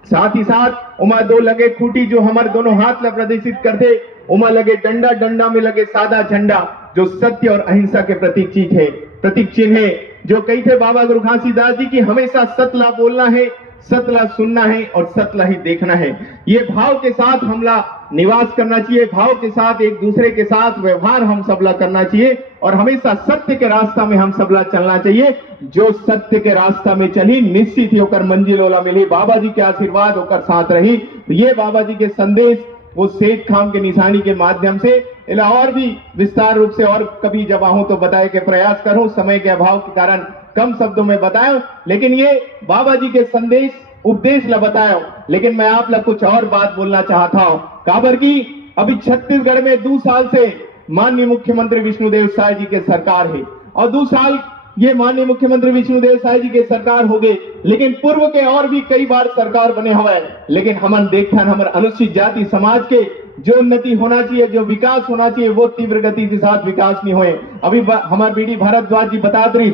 साथ ही साथ उमा दो लगे खूटी जो हमारे दोनों हाथ ला प्रदर्शित करते, उमा लगे डंडा, डंडा में लगे सादा झंडा जो सत्य और अहिंसा के प्रतीक चीज है, प्रतीक चिन्ह है। जो कही थे बाबा गुरु घासीदास जी की हमेशा सतला बोलना है, सतला सुनना है और सतला ही देखना है। ये भाव के साथ हमला निवास करना चाहिए, भाव के साथ एक दूसरे के साथ व्यवहार हम सबला करना चाहिए और हमेशा सत्य के रास्ता में हम सबला चलना चाहिए। जो सत्य के रास्ता में चली निश्चित ही होकर मंजिल ओला मिली, बाबा जी के आशीर्वाद होकर साथ रही। ये बाबा जी के संदेश वो सेठ खाम के निशानी के माध्यम से और भी विस्तार रूप से और कभी जब आऊं तो बताए के प्रयास करूं, समय के अभाव के कारण कम शब्दों में बताया, लेकिन ये बाबा जी के संदेश उपदेश ला बताया। लेकिन मैं आप लोग कुछ और बात बोलना चाहता हूं। काबर की अभी छत्तीसगढ़ में 2 साल से माननीय मुख्यमंत्री विष्णुदेव साय जी के सरकार है और 2 साल ये माननीय मुख्यमंत्री विष्णुदेव साय जी के सरकार हो गए, लेकिन पूर्व के और भी कई बार सरकार बने हुए, लेकिन हमन देखते हैं हमारे अनुसूचित जाति समाज के जो उन्नति होना चाहिए, जो विकास होना चाहिए, वो तीव्र गति के साथ विकास नहीं हुए। अभी हमारे बीडी भारद्वाज जी बता रही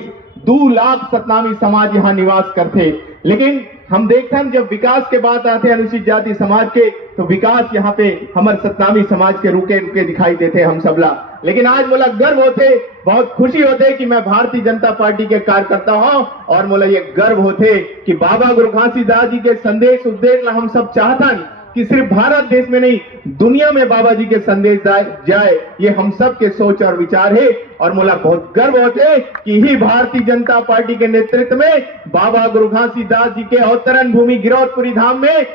2 लाख सतनामी समाज यहाँ निवास करते, लेकिन हम देखते हैं जब विकास के बात आते हैं अनुसूचित जाति समाज के, तो विकास यहाँ पे हमारे सतनामी समाज के रुके रुके दिखाई देते हम सबला। लेकिन आज मोला गर्व होते, बहुत खुशी होते कि मैं भारतीय जनता पार्टी के कार्यकर्ता हूं और मोला ये गर्व होते कि बाबा गुरु घासीदास जी के संदेश उपदेश ला हम सब चाहता कि सिर्फ भारत देश में नहीं दुनिया में बाबा जी के संदेश जाए, ये हम सब के सोच और विचार है। और मोला बहुत गर्व होते कि ही भारतीय जनता पार्टी के नेतृत्व में बाबा गुरु घासीदास जी के अवतरण भूमि गिरौदपुरी धाम में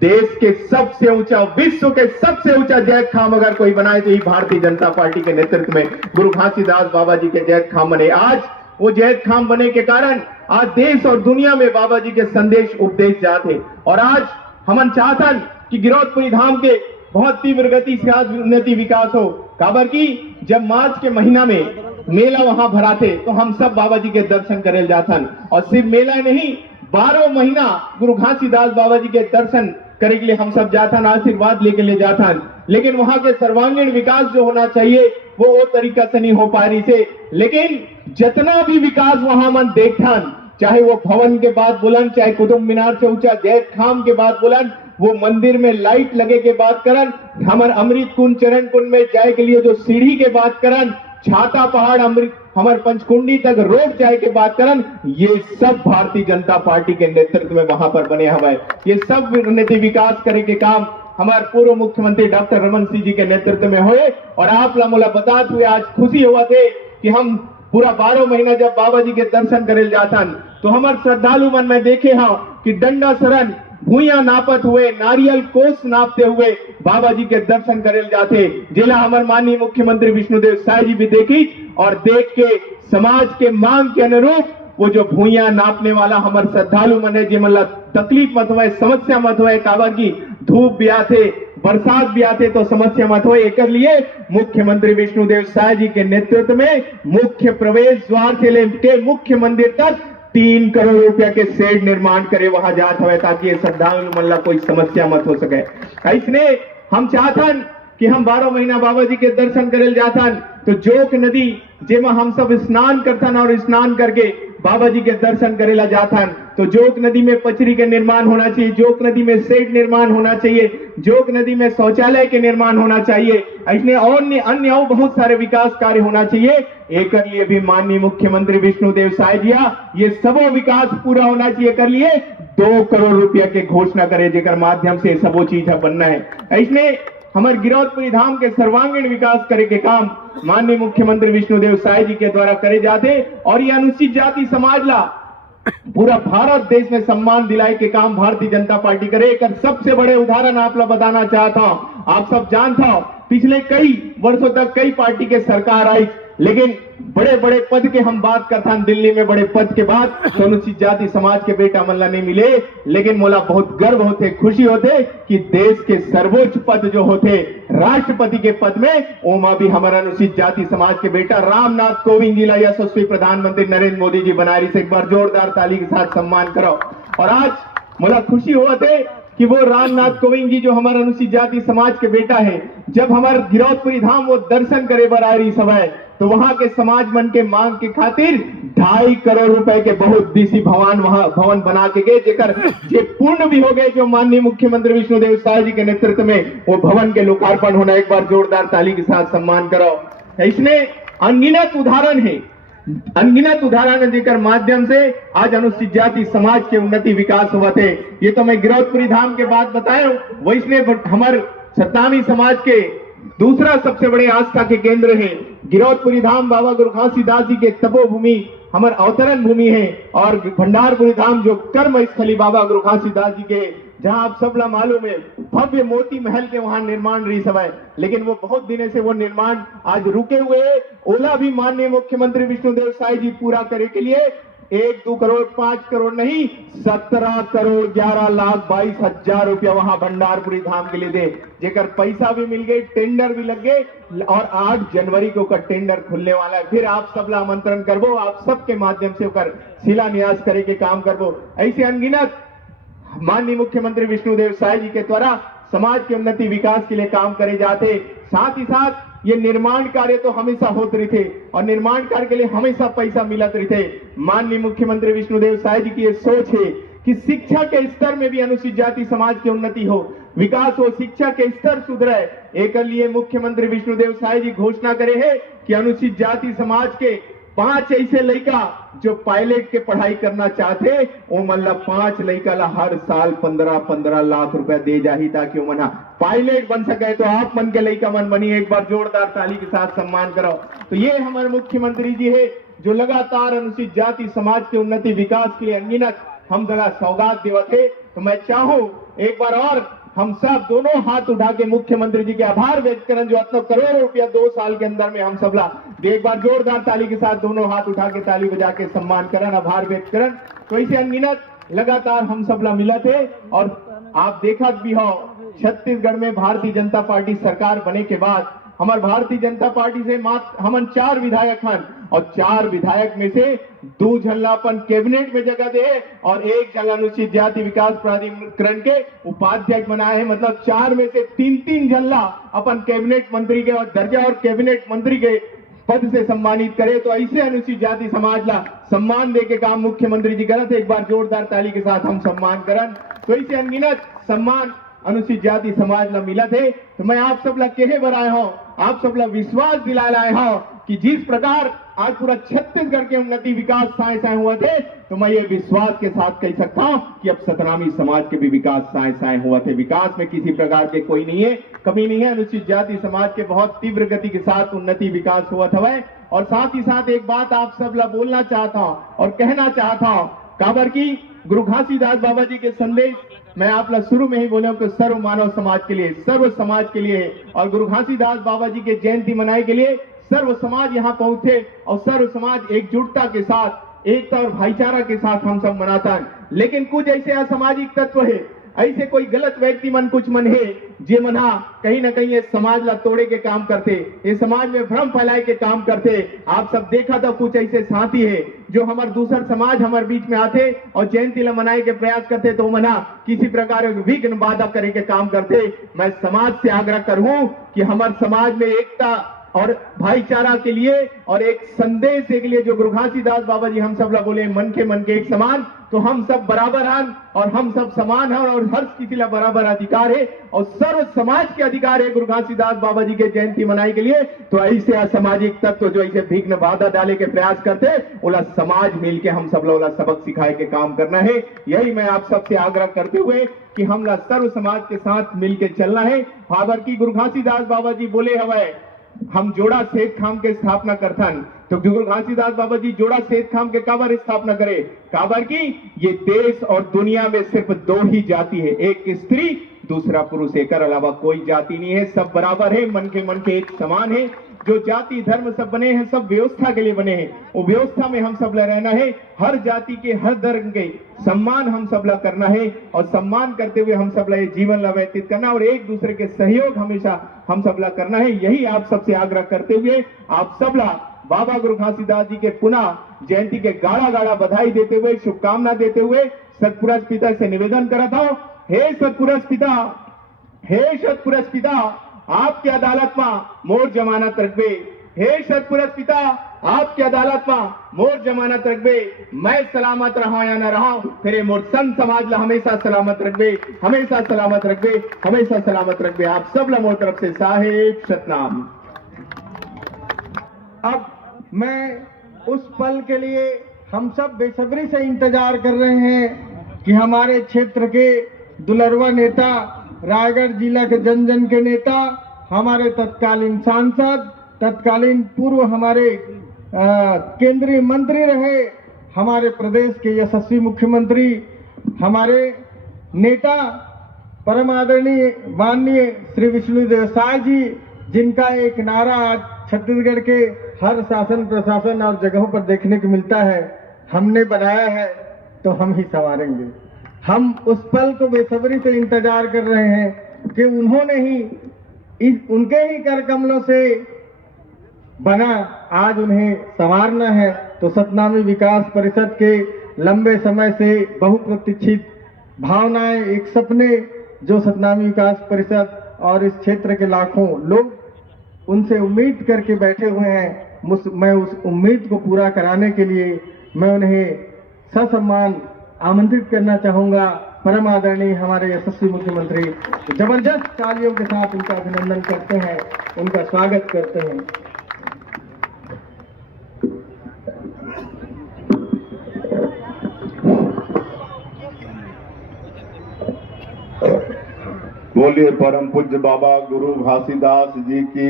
देश के सबसे ऊंचा, विश्व के सबसे ऊंचा जैत खाम अगर कोई बनाए तो ही भारतीय जनता पार्टी के नेतृत्व में गुरु घासीदास बाबा जी के जैत खाम बने। आज वो जैत खाम बने के कारण आज देश और दुनिया में बाबा जी के संदेश उपदेश जाते और आज हम चाहतन कि गिरौदपुरी धाम के बहुत तीव्र गति से आज उन्नति विकास हो। काबर की जब मार्च के महीना में मेला वहां भराते तो हम सब बाबा जी के दर्शन करे जाथन और सिर्फ मेला नहीं 12 महीना गुरु घासीदास बाबा जी के दर्शन करे के लिए हम सब जाथन, आशीर्वाद लेके ले जाथन। लेकिन वहां के सर्वांगीण विकास जो होना चाहिए वो तरीका से नहीं हो पा रही से। लेकिन जितना भी विकास वहां मन देखथन, चाहे वो भवन के बाद बोलन, चाहे कुतुब मीनार से ऊंचा जैत खाम के बाद बोलन, वो मंदिर में लाइट लगे के बात करन, हमार अमृत कुंड चरण कुंड में जाए के लिए जो सीढ़ी के बात करन, छाता पहाड़ अमृत हमार पंचकुंडी तक रोड जाए के बात करन, ये सब भारतीय जनता पार्टी के नेतृत्व में वहां पर बने हुए। ये सब उन्नति विकास करे के काम हमारे पूर्व मुख्यमंत्री डॉक्टर रमन सिंह जी के नेतृत्व में हुए। और आप मोला बताते हुए आज खुशी हुआ थे कि हम पूरा 12 महीना जब बाबा जी के दर्शन करे जाथन तो हमारे श्रद्धालु मन में देखे हाँ कि डंडा शरण भूया नापत हुए, नारियल कोस नापते हुए बाबा जी के दर्शन करे जाते, जिला हमारे माननीय मुख्यमंत्री विष्णुदेव साय जी भी देखी और देख के समाज के मांग के अनुरूप वो जो भूया नापने वाला हमारे श्रद्धालु मन है जी मतलब तकलीफ मत हुए, समस्या मत हुए, काबर की धूप भी आते, बरसात भी आते तो समस्या मत हो। एक लिए मुख्यमंत्री विष्णुदेव साय जी के नेतृत्व में मुख्य प्रवेश द्वार से लेकर मुख्य मंदिर तक 3 करोड़ रुपया के शेड निर्माण करे वहां जात हुए ताकि ये श्रद्धालु मल्ला कोई समस्या मत हो सके। इसने हम चाहतन कि हम 12 महीना बाबा जी के दर्शन करे जाथन तो जोक नदी जेमा हम सब स्नान करथन और स्नान करके बाबा जी के दर्शन करेला जाथन तो जोक नदी में पचरी के निर्माण होना चाहिए, जोक नदी में शेड निर्माण होना चाहिए, जोक नदी में शौचालय के निर्माण होना चाहिए, ऐसे और अन्य और बहुत सारे विकास कार्य होना चाहिए। एक लिए भी माननीय मुख्यमंत्री विष्णुदेव साय जी ये सबो विकास पूरा होना चाहिए कर लिए 2 करोड़ रुपया के घोषणा करे जेकर माध्यम से सबो चीज बनना है। ऐसे हमारे गिरौदपुरी धाम के सर्वांगीण विकास करे के काम माननीय मुख्यमंत्री विष्णुदेव साय जी के द्वारा करे जाते और ये अनुसूचित जाति समाज ला पूरा भारत देश में सम्मान दिलाए के काम भारतीय जनता पार्टी करे। एक सबसे बड़े उदाहरण आप लोग बताना चाहता हूं। आप सब जानता हो पिछले कई वर्षों तक कई पार्टी के सरकार आई, लेकिन बड़े बड़े पद के हम बात करता दिल्ली में बड़े पद के बाद अनुसूचित जाति समाज के बेटा मल्ला नहीं मिले। लेकिन मोला बहुत गर्व होते, खुशी होते कि देश के सर्वोच्च पद जो होते राष्ट्रपति के पद में ओमा भी हमारा अनुसूचित जाति समाज के बेटा रामनाथ कोविंद जी ला यशस्वी प्रधानमंत्री नरेंद्र मोदी जी बनाए से एक बार जोरदार ताली के साथ सम्मान करो। और आज मुझे खुशी हुआ थे कि वो रामनाथ कोविंद जी जो हमारा अनुसूचित जाति समाज के बेटा है, जब हमारे गिरौदपुरी धाम वो दर्शन करे बरारी सभा तो वहां के समाज मन के मांग के खातिर 2.5 करोड़ रुपए के बहुत दिशी भवन बना के गए, जेकर जे पूर्ण भी हो गए, जो माननीय मुख्यमंत्री विष्णुदेव साय जी के नेतृत्व में वो भवन के लोकार्पण होना। एक बार जोरदार ताली के साथ सम्मान करो। इसने अनगिनत उदाहरण है, अनगिनत उदाहरण देकर माध्यम से आज अनुसूचित जाति समाज के उन्नति विकास हुआ थे। ये तो मैं गिरौदपुरी धाम के बात बताया हूं, वो इसने हमारे सतनामी समाज के दूसरा सबसे बड़े आस्था के केंद्र है। गिरौदपुरी धाम बाबा गुरु घासीदास जी के तपोभूमि हमारे अवतरण भूमि है, और भंडारपुरी धाम जो कर्म स्थली बाबा गुरु घासीदास जी के, जहां आप सब मालूम है भव्य मोती महल के वहां निर्माण रही सब है, लेकिन वो बहुत दिनों से वो निर्माण आज रुके हुए है। ओला भी माननीय मुख्यमंत्री विष्णुदेव साय जी पूरा करे के लिए 1-2 करोड़ 5 करोड़ नहीं 17 करोड़ 11 लाख 22 हजार रुपया वहां भंडारपुरी धाम के लिए दे, जेकर पैसा भी मिल गई, टेंडर भी लग गए, और 8 जनवरी को टेंडर खुलने वाला है। फिर आप सब आमंत्रण करबो, आप सबके माध्यम से होकर शिलान्यास करे के काम करबो। ऐसे अनगिनत माननीय मुख्यमंत्री विष्णुदेव साय जी के द्वारा समाज के उन्नति विकास के लिए काम करे जाते। साथ ही साथ ये निर्माण कार्य तो हमेशा होते रहे थे, और निर्माण कार्य के लिए हमेशा पैसा मिलत रहे थे। माननीय मुख्यमंत्री विष्णुदेव साय जी की ये सोच है कि शिक्षा के स्तर में भी अनुसूचित जाति समाज की उन्नति हो, विकास हो, शिक्षा के स्तर सुधरे। एक लिए मुख्यमंत्री विष्णुदेव साय जी घोषणा करे है कि अनुसूचित जाति समाज के 5 ऐसे लड़का जो पायलट के पढ़ाई करना चाहते, वो मतलब 5 लड़का ला हर साल 15-15 लाख रुपए दे जाही, ताकि वो मना पायलट बन सके। तो आप मन के लड़का मन बनी, एक बार जोरदार ताली के साथ सम्मान करो। तो ये हमारे मुख्यमंत्री जी है जो लगातार अनुसूचित जाति समाज के उन्नति विकास के लिए अनगिनत हम जरा सौगात देवत है। तो मैं चाहूं एक बार और हम सब दोनों हाथ उठा के मुख्यमंत्री जी के आभार व्यक्त करें, जो इतना करोड़ रुपया 2 साल के अंदर में हम सब ला। एक बार जोरदार ताली के साथ दोनों हाथ उठा के ताली बजा के सम्मान करें, आभार व्यक्त करें। तो ऐसे अनगिनत लगातार हम सब ला मिला थे। और आप देखा भी हो छत्तीसगढ़ में भारतीय जनता पार्टी सरकार बने के बाद हमारे भारतीय जनता पार्टी से मात्र हमन 4 विधायक हैं, और 4 विधायक में से 2 झल्ला अपन कैबिनेट में जगह दे, और 1 जगह अनुसूचित जाति विकास प्राधिकरण के उपाध्यक्ष बनाए हैं। मतलब 4 में से 3-3 झल्ला अपन कैबिनेट मंत्री के और दर्जा और कैबिनेट मंत्री के पद से सम्मानित करे। तो ऐसे अनुसूचित जाति समाज ला सम्मान दे के काम मुख्यमंत्री जी करते। एक बार जोरदार ताली के साथ हम सम्मान करन। तो ऐसे अनगिनत सम्मान अनुसूचित जाति समाज ला मिला थे। तो मैं आप सब ला कहे बनाए हो, आप सब ला विश्वास दिला लाए हो कि जिस प्रकार आज पूरा छत्तीसगढ़ के उन्नति विकास साए साए हुआ थे, तो मैं ये विश्वास के साथ कह सकता हूं कि अब सतनामी समाज के भी विकास साए साए हुआ थे। विकास में किसी प्रकार के कोई नहीं है, कमी नहीं है। अनुसूचित जाति समाज के बहुत तीव्र गति के साथ उन्नति विकास हुआ था। और साथ ही साथ एक बात आप सब ला बोलना चाहता हूं और कहना चाहता हूं, काबर की गुरु घासीदास बाबा जी के संदेश मैं आप लोग शुरू में ही बोले कि सर्व मानव समाज के लिए, सर्व समाज के लिए, और गुरु घासीदास बाबा जी के जयंती मनाने के लिए सर्व समाज यहाँ पहुंचे, और सर्व समाज एकजुटता के साथ, एकता और भाईचारा के साथ हम सब मनाता है। लेकिन कुछ ऐसे असामाजिक तत्व है, ऐसे कोई गलत व्यक्ति मन कुछ मन है जे मना कहीं ना कहीं ये समाज ला तोड़े के काम करते, ये समाज में भ्रम फैलाए के काम करते। आप सब देखा था कुछ ऐसे साथी है जो हमारे दूसर समाज हमारे बीच में आते और जयंती ला मनाए के प्रयास करते, तो मना किसी प्रकार विघ्न बाधा करे के काम करते। मैं समाज से आग्रह करूं कि हमारे समाज में एकता और भाईचारा के लिए और एक संदेश के लिए जो गुरु घासीदास बाबा जी हम सब ला बोले मन के एक समान, तो हम सब बराबर हैं और हम सब समान हैं, और हर किसी ला बराबर अधिकार है और सर्व समाज के अधिकार है गुरु घासीदास बाबा जी के जयंती मनाने के लिए। तो ऐसे असामाजिक तत्व जो ऐसे विघ्न बाधा डाले के प्रयास करते, ओला समाज मिलके हम सब लोग सबक सिखाए के काम करना है। यही मैं आप सबसे आग्रह करते हुए कि हम ला सर्व समाज के साथ मिलके चलना है। भाबर की गुरु घासीदास बाबा जी बोले हवे हम जोड़ा सेठ खाम के स्थापना करथन, तो गुरु घासीदास बाबा जी जोड़ा सेठ खाम के काबर स्थापना करे, काबर की ये देश और दुनिया में सिर्फ 2 ही जाति है, एक स्त्री दूसरा पुरुष, एक अलावा कोई जाति नहीं है, सब बराबर है, मन के एक समान है। जो जाति धर्म सब बने हैं सब व्यवस्था के लिए बने हैं, वो व्यवस्था में हम सब ला रहना है। हर जाति के हर धर्म के सम्मान हम सब ला करना है और सम्मान करते हुए हम सब ला ये जीवन ला व्यतीत करना और एक दूसरे के सहयोग हमेशा हम सब ला करना है। यही आप सबसे आग्रह करते हुए आप सब ला बाबा गुरु घासीदास जी के पुनः जयंती के गाड़ा गाड़ा बधाई देते हुए शुभकामना देते हुए सतपुरुष पिता से निवेदन करा था, हे सतपुरुष पिता, हे सतपुरुष पिता, आपकी अदालत में मोर जमानत रखबे। हे सतपुरुष पिता, आपकी अदालत में मोर जमानत रखबे। मैं सलामत रहा या न रहा, फिर मोर संत समाज ला हमेशा सलामत रखबे, हमेशा सलामत रखबे, हमेशा सलामत रखबे। आप सब ला मोर तरफ से साहेब सतनाम। अब मैं उस पल के लिए हम सब बेसब्री से इंतजार कर रहे हैं कि हमारे क्षेत्र के दुलरवा नेता, रायगढ़ जिला के जन जन के नेता, हमारे तत्कालीन सांसद, तत्कालीन पूर्व हमारे केंद्रीय मंत्री रहे, हमारे प्रदेश के यशस्वी मुख्यमंत्री, हमारे नेता परम आदरणीय माननीय श्री विष्णुदेव साय जी, जिनका एक नारा आज छत्तीसगढ़ के हर शासन प्रशासन और जगहों पर देखने को मिलता है, हमने बनाया है तो हम ही संवारेंगे। हम उस पल को बेसब्री से इंतजार कर रहे हैं कि उन्होंने ही उनके ही कर कमलों से बना, आज उन्हें संवारना है। तो सतनामी विकास परिषद के लंबे समय से बहुप्रतीक्षित भावनाएं, एक सपने जो सतनामी विकास परिषद और इस क्षेत्र के लाखों लोग उनसे उम्मीद करके बैठे हुए हैं, मैं उस उम्मीद को पूरा कराने के लिए मैं उन्हें ससम्मान आमंत्रित करना चाहूंगा। परम आदरणीय हमारे यशस्वी मुख्यमंत्री जबरदस्त तालियों के साथ उनका अभिनंदन करते हैं, उनका स्वागत करते हैं। बोलिए परम पूज्य बाबा गुरु घासीदास जी की,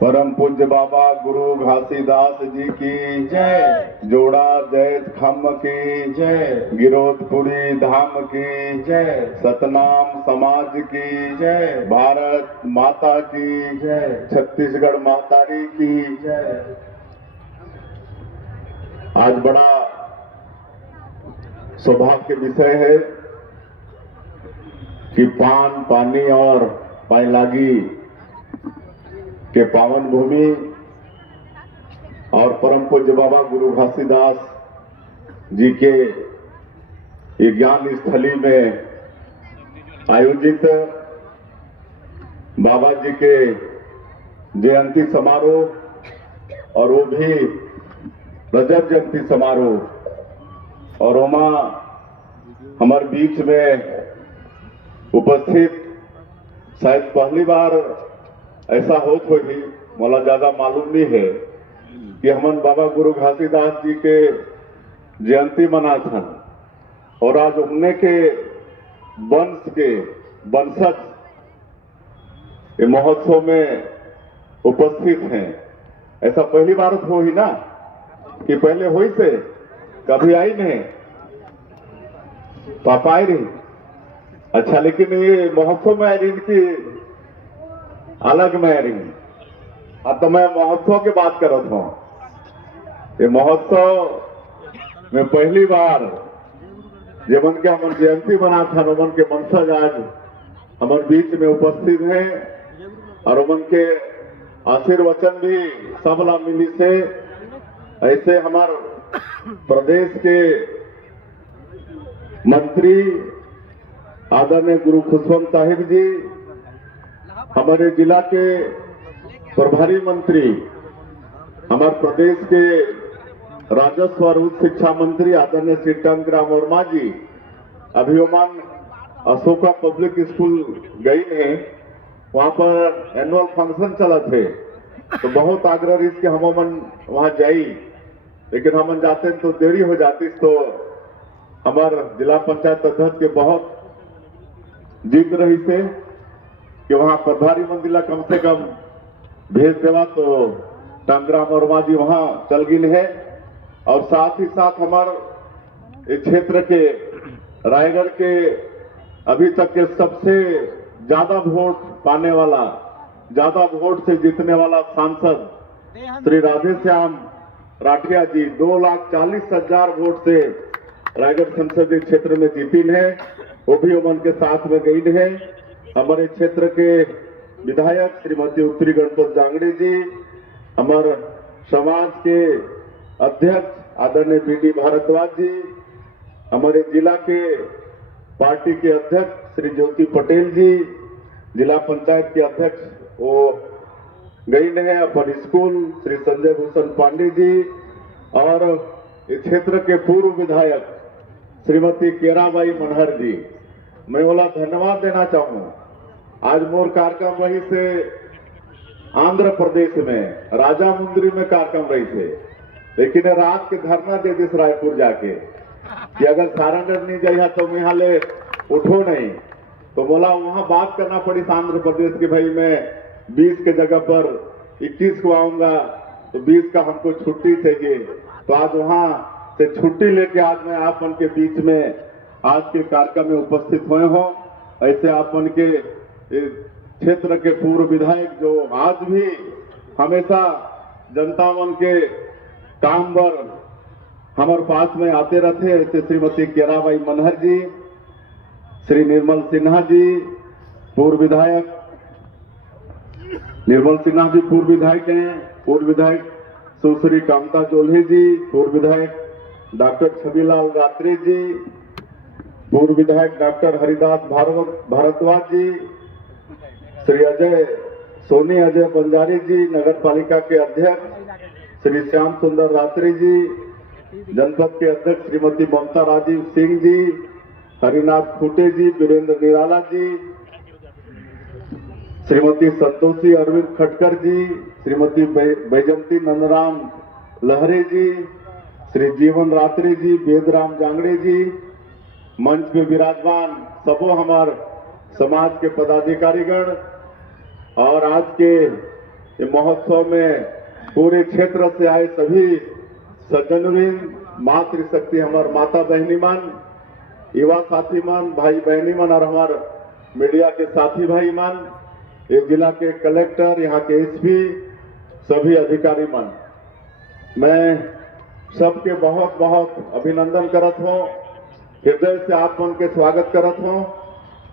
परम पूज्य बाबा गुरु घासीदास जी की जय। जोड़ा जय खम की जय। गिरोधपुरी धाम की जय। सतनाम समाज की जय। भारत माता की जय। छत्तीसगढ़ माताड़ी की जय। आज बड़ा सौभाग्य के विषय है कि पान पानी और पायलागी के पावन भूमि और परम पूज्य बाबा गुरु घासीदास जी के ये ज्ञान स्थली में आयोजित बाबा जी के जयंती समारोह और वो भी रजत जयंती समारोह और ओमा हमारे बीच में उपस्थित शायद पहली बार ऐसा होत होगी, मला ज्यादा मालूम नहीं है कि हमन बाबा गुरु घासीदास जी के जयंती मनाथन और आज उन्हें के वंश के वंशज ये महोत्सव में उपस्थित हैं। ऐसा पहली बार हो ही ना कि पहले हुई से कभी आई नहीं, पापा आई रही। अच्छा, लेकिन ये महोत्सव में आई इनकी अलग में आई रही। अब तो मैं महोत्सव की बात कर रहा हूँ। ये महोत्सव में पहली बार जीवन के हमन जयंती बना था, उमन के वंशज आज हमारे बीच में उपस्थित हैं और उमन के आशीर्वचन भी सबला मिली से। ऐसे हमारे प्रदेश के मंत्री आदरणीय गुरु खुशवंत साहिब जी, हमारे जिला के प्रभारी मंत्री, हमारे प्रदेश के राजस्व और उच्च शिक्षा मंत्री आदरणीय श्री टंकराम वर्मा जी अभी ओमान अशोका पब्लिक स्कूल गई है, वहां पर एनुअल फंक्शन चला थे तो बहुत आग्रह रही कि हम वहां जाई, लेकिन हम जाते तो देरी हो जाती। तो हमारे जिला पंचायत अध्यक्ष के बहुत जिद रही से कि वहां प्रभारी मंदिला कम से कम भेज देवा, तो टंकराम वर्मा जी वहां चल गई है। और साथ ही साथ हमारे क्षेत्र के रायगढ़ के अभी तक के सबसे ज्यादा वोट पाने वाला ज्यादा वोट से जीतने वाला सांसद श्री राधेश्याम राठिया जी 2,40,000 वोट से रायगढ़ संसदीय क्षेत्र में जीतीन है। वो भी उमन के साथ में गई है। हमारे क्षेत्र के विधायक श्रीमती उत्तरी गणपत जांगड़े जी, हमारे समाज के अध्यक्ष आदरणीय बीडी भारद्वाज जी, हमारे जिला के पार्टी के अध्यक्ष श्री ज्योति पटेल जी, जिला पंचायत के अध्यक्ष वो गई है अपन स्कूल श्री संजय भूषण पांडे जी, और इस क्षेत्र के पूर्व विधायक श्रीमती केराबाई मनहर जी। मैं बोला धन्यवाद देना चाहूँ। आज मोर कार्यक्रम रही से आंध्र प्रदेश में राजा मुंदरी में कार्यक्रम रही थे, लेकिन रात के धरना दे दिस रायपुर जाके कि अगर सारंगढ़ नहीं जाइए तो मैं यहाँ ले उठो नहीं। तो बोला वहां बात करना पड़ी आंध्र प्रदेश की, भाई मैं 20 के जगह पर 21 को आऊंगा तो 20 का हमको छुट्टी चाहिए। तो आज वहां से छुट्टी लेके आज मैं आप उनके बीच में आज के कार्यक्रम में उपस्थित हुए हो। ऐसे आप उनके क्षेत्र के पूर्व विधायक जो आज भी हमेशा जनता मन के काम पर हमारे पास में आते रहते, ऐसे श्रीमती केराबाई मनहर जी, श्री निर्मल सिन्हा जी पूर्व विधायक, निर्मल सिन्हा जी पूर्व विधायक हैं, पूर्व विधायक सुश्री कामता जोल्हे जी, पूर्व विधायक डॉक्टर छबीलाल गात्री जी, पूर्व विधायक डॉक्टर हरिदास भारद्वाज जी, श्री अजय सोनी अजय बंजारी जी, नगर पालिका के अध्यक्ष श्री श्याम सुंदर रात्रि जी, जनपद के अध्यक्ष श्रीमती ममता राजीव सिंह जी, हरिनाथ खूटे जी, वीरेंद्र निराला जी, श्रीमती संतोषी अरविंद खटकर जी, श्रीमती बैजंती नंदराम लहरे जी, श्री जीवन रात्रि जी, वेदराम जांगड़े जी, मंच में विराजमान सबो हमार समाज के पदाधिकारीगण, और आज के ये महोत्सव में पूरे क्षेत्र से आए सभी सज्जनवृंद, मातृशक्ति हमार माता बहनी मन, युवा साथी मन, भाई बहनी मन और हमार मीडिया के साथी भाई मन, ये जिला के कलेक्टर, यहाँ के एसपी, सभी अधिकारी मन, मैं सबके बहुत बहुत अभिनंदन करत हूँ, हृदय से आप मन के स्वागत करत हूँ।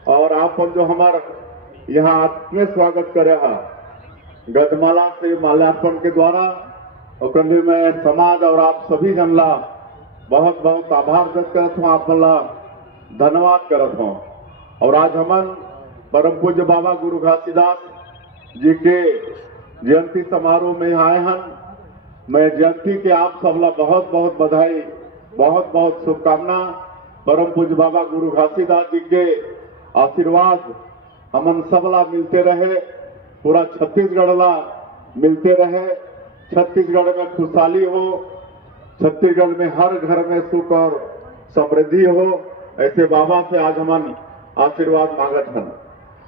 और आप मन जो हमार यहाँ आत्मीय स्वागत करे है गजमाला से माल्यार्पण के द्वारा, और मैं समाज और आप सभी जनला बहुत बहुत आभार व्यक्त करत हूँ, आप मनला धन्यवाद करत हूँ। और आज हमन परम पूज्य बाबा गुरु घासीदास जी के जयंती समारोह में आए हैं। मैं जयंती के आप सबला बहुत बहुत बधाई, बहुत बहुत शुभकामना। परम पूज्य बाबा गुरु घासीदास जी के आशीर्वाद हमन सबला मिलते रहे, पूरा छत्तीसगढ़ ला मिलते रहे, छत्तीसगढ़ में खुशहाली हो, छत्तीसगढ़ में हर घर में सुख और समृद्धि हो, ऐसे बाबा से आज हमन आशीर्वाद मांगत हन।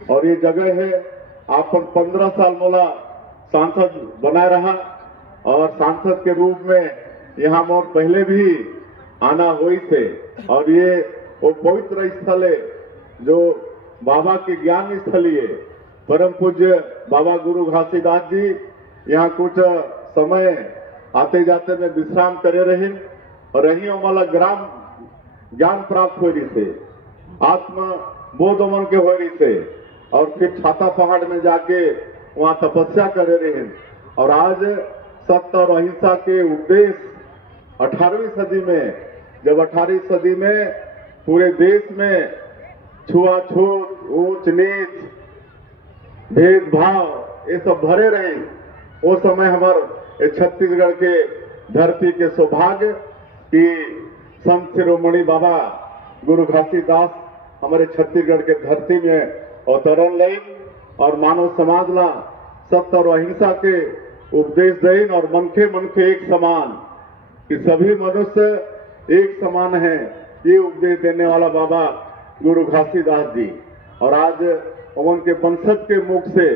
और ये जगह है आप 15 साल मोला सांसद बनाए रहा, और सांसद के रूप में यहाँ मोर पहले भी आना हुई से, और ये वो पवित्र स्थल है जो बाबा के ज्ञान स्थली है। परम पूज्य बाबा गुरु घासीदास जी यहाँ कुछ समय आते जाते में विश्राम करे रहे, और रही हमारा ग्राम ज्ञान प्राप्त हो रही से, आत्म बोध मन के हो रही से, और फिर छाता पहाड़ में जाके वहाँ तपस्या करे रहे। और आज सत्य और अहिंसा के उपदेश 18वीं सदी में, जब 18वीं सदी में पूरे देश में छुआछूत, ऊंच नीच, भेदभाव ये सब भरे रहे, वो समय हमारे छत्तीसगढ़ के धरती के सौभाग्य कि संत शिरोमणि बाबा गुरु घासीदास हमारे छत्तीसगढ़ के धरती में अवतरण लें, और मानव समाज ला सत्य और अहिंसा के उपदेश दें, और मनखे मनखे एक समान, कि सभी मनुष्य एक समान है, ये उपदेश देने वाला बाबा गुरु घासीदास जी। और आज उनके वंशज के मुख से,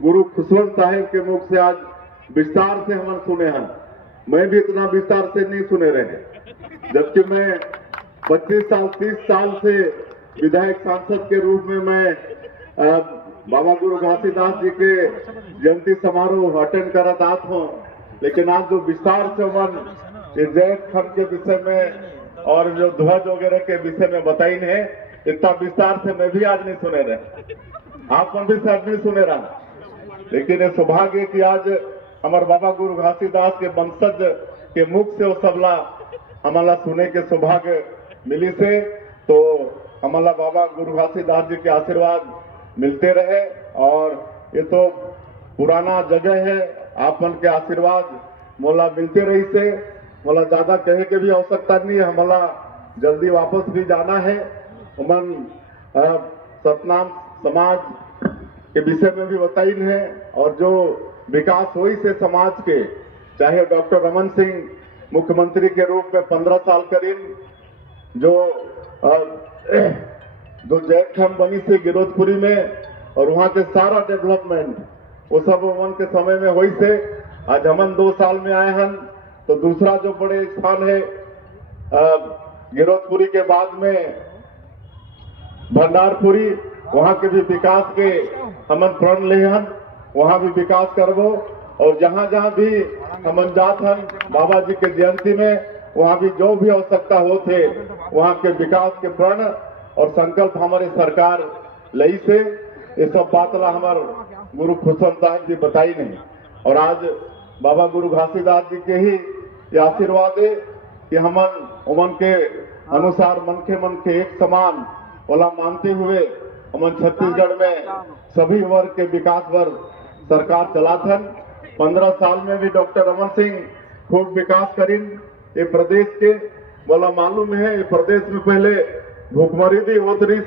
गुरु खुशवंत साहिब के मुख से आज विस्तार से हम सुने हैं। मैं भी इतना विस्तार से नहीं सुने रहे, जबकि मैं 25 साल 30 साल से विधायक सांसद के रूप में मैं बाबा गुरु घासीदास जी के जयंती समारोह अटेंड करत आत हो, लेकिन आज जो विस्तार से मन ये जैत खंड के विषय में और जो ध्वज वगैरह के विषय में बताई है, इतना विस्तार से मैं भी आज नहीं सुने रहे, आप भी शायद नहीं सुने रहा। लेकिन ये सौभाग्य कि आज हमारे बाबा गुरु घासीदास के वंशज के मुख से वो सबला हमारा सुने के सौभाग्य मिली से, तो हमारा बाबा गुरु घासीदास जी के आशीर्वाद मिलते रहे। और ये तो पुराना जगह है, आपन के आशीर्वाद मोला मिलते रही से, मोला ज्यादा कहे के भी आवश्यकता नहीं है, हमारा जल्दी वापस भी जाना है। उमन सतनाम समाज के विषय में भी बताई है, और जो विकास हुई से समाज के, चाहे डॉक्टर रमन सिंह मुख्यमंत्री के रूप में 15 साल करीब जो जैतखंड बनी से गिरोधपुरी में, और वहाँ के सारा डेवलपमेंट वो सब उमन के समय में हुई से। आज हमन 2 साल में आए हैं, तो दूसरा जो बड़े स्थान है गिरोधपुरी के बाद में भंडारपुरी, वहाँ के भी विकास के हमन प्रण ले हन, वहाँ भी विकास करबो। और जहाँ जहाँ भी हमन जात हन बाबा जी के जयंती में, वहाँ भी जो भी आवश्यकता होते वहाँ के विकास के प्रण और संकल्प हमारे सरकार लई से, ये सब बात ला हमारे गुरु खुशन साहब जी बताई नहीं। और आज बाबा गुरु घासीदास जी के ही ये आशीर्वाद है कि हमन उमन के अनुसार मन के एक समान वाला मानते हुए हमन छत्तीसगढ़ में सभी वर्ग के विकास वर्ग सरकार चलाथन। 15 साल में भी डॉक्टर रमन सिंह खूब विकास करीन ये प्रदेश के। बोला मालूम है, ये प्रदेश में पहले भूखमरी भी होत रही,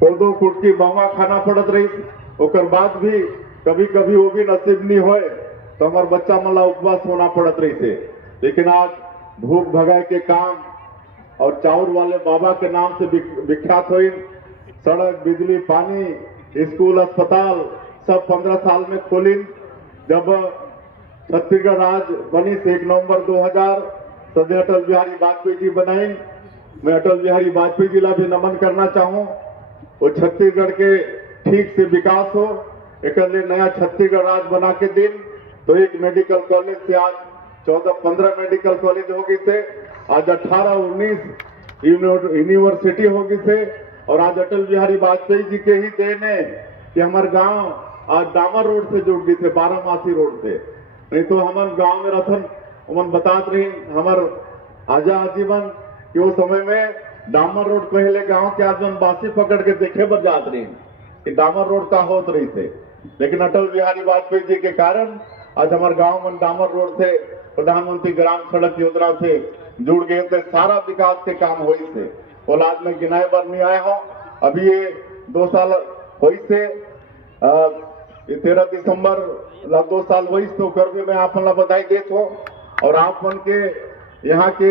कोदो कुटकी बावा खाना पड़त रही, ओकर बाद भी कभी कभी वो भी नसीब नहीं होए तो हमारे बच्चा मला उपवास होना पड़त रही थे। लेकिन आज भूख भगाए के काम और चाउर वाले बाबा के नाम से विख्यात हुई, सड़क बिजली पानी स्कूल अस्पताल सब 15 साल में खोली। जब छत्तीसगढ़ राज्य बनी से 1 नवंबर 2000 सदैव अटल बिहारी वाजपेयी जी बनाई। मैं अटल बिहारी वाजपेयी जी ला भी नमन करना चाहूँ, वो छत्तीसगढ़ के ठीक से विकास हो, एक नया छत्तीसगढ़ राज्य बना के दिन तो एक मेडिकल कॉलेज से आज 14-15 मेडिकल कॉलेज होगी से, आज 18-19 यूनिवर्सिटी होगी से। और आज अटल बिहारी वाजपेयी जी के ही देन है कि हमारे गांव आज डामर रोड से जुड़ गई थे, बारामासी रोड से, नहीं तो हम गांव में रथन उमन बतात रही हमार आजा आजीवन कि वो समय में डामर रोड पहले गांव के आदमी बासी पकड़ के देखे पर जात रही कि डामर रोड का होत रही थे। लेकिन अटल बिहारी वाजपेयी जी के कारण आज हमारे गांव में डामर रोड से प्रधानमंत्री ग्राम सड़क योजना से जुड़ गए थे, सारा विकास के काम हुई से। औलाद में गिनाए बर नहीं आए हो, अभी ये 2 साल हुई से, 13 दिसंबर 2 साल हुई तो कर भी मैं आप ला बधाई देत हो। और आप मन के यहाँ के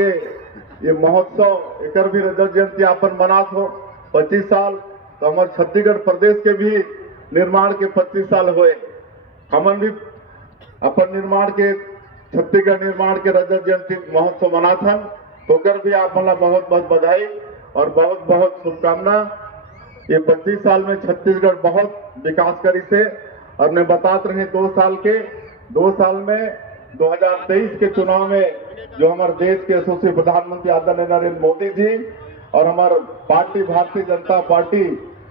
ये महोत्सव एक भी रजत जयंती आपन मनात हो 25 साल, तो हमारे छत्तीसगढ़ प्रदेश के भी निर्माण के 25 साल हुए, हमन भी अपन निर्माण के छत्तीसगढ़ निर्माण के रजत जयंती महोत्सव मनात हन, तो कर भी आप मला बहुत बहुत बधाई और बहुत बहुत शुभकामना। ये 25 साल में छत्तीसगढ़ बहुत विकास करी से। और मैं बतात रहे 2 साल में 2023 के चुनाव में जो हमारे देश के यशस्वी प्रधानमंत्री आदरणीय नरेंद्र मोदी जी और हमारे पार्टी भारतीय जनता पार्टी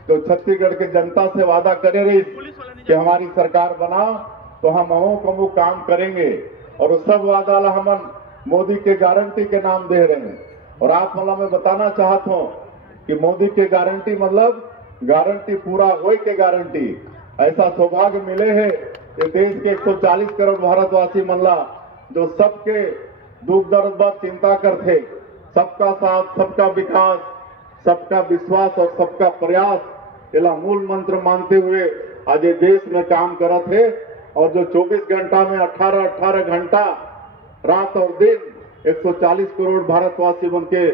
जो छत्तीसगढ़ के जनता से वादा करे रही कि हमारी सरकार बना तो हम कमो काम करेंगे, और उस सब वादा ला हम मोदी के गारंटी के नाम दे रहे हैं। और आप मला मैं बताना चाहता हूँ कि मोदी के गारंटी मतलब गारंटी पूरा होए के गारंटी। ऐसा सौभाग्य मिले है ये देश के 140 करोड़ भारतवासी मनला जो सबके दुख दर्द बात चिंता करते, सबका साथ सबका विकास सबका विश्वास और सबका प्रयास इला मूल मंत्र मानते हुए आज ये देश में काम करत है। और जो 24 घंटा में 18 घंटा रात और दिन 140 करोड़ भारतवासी मन के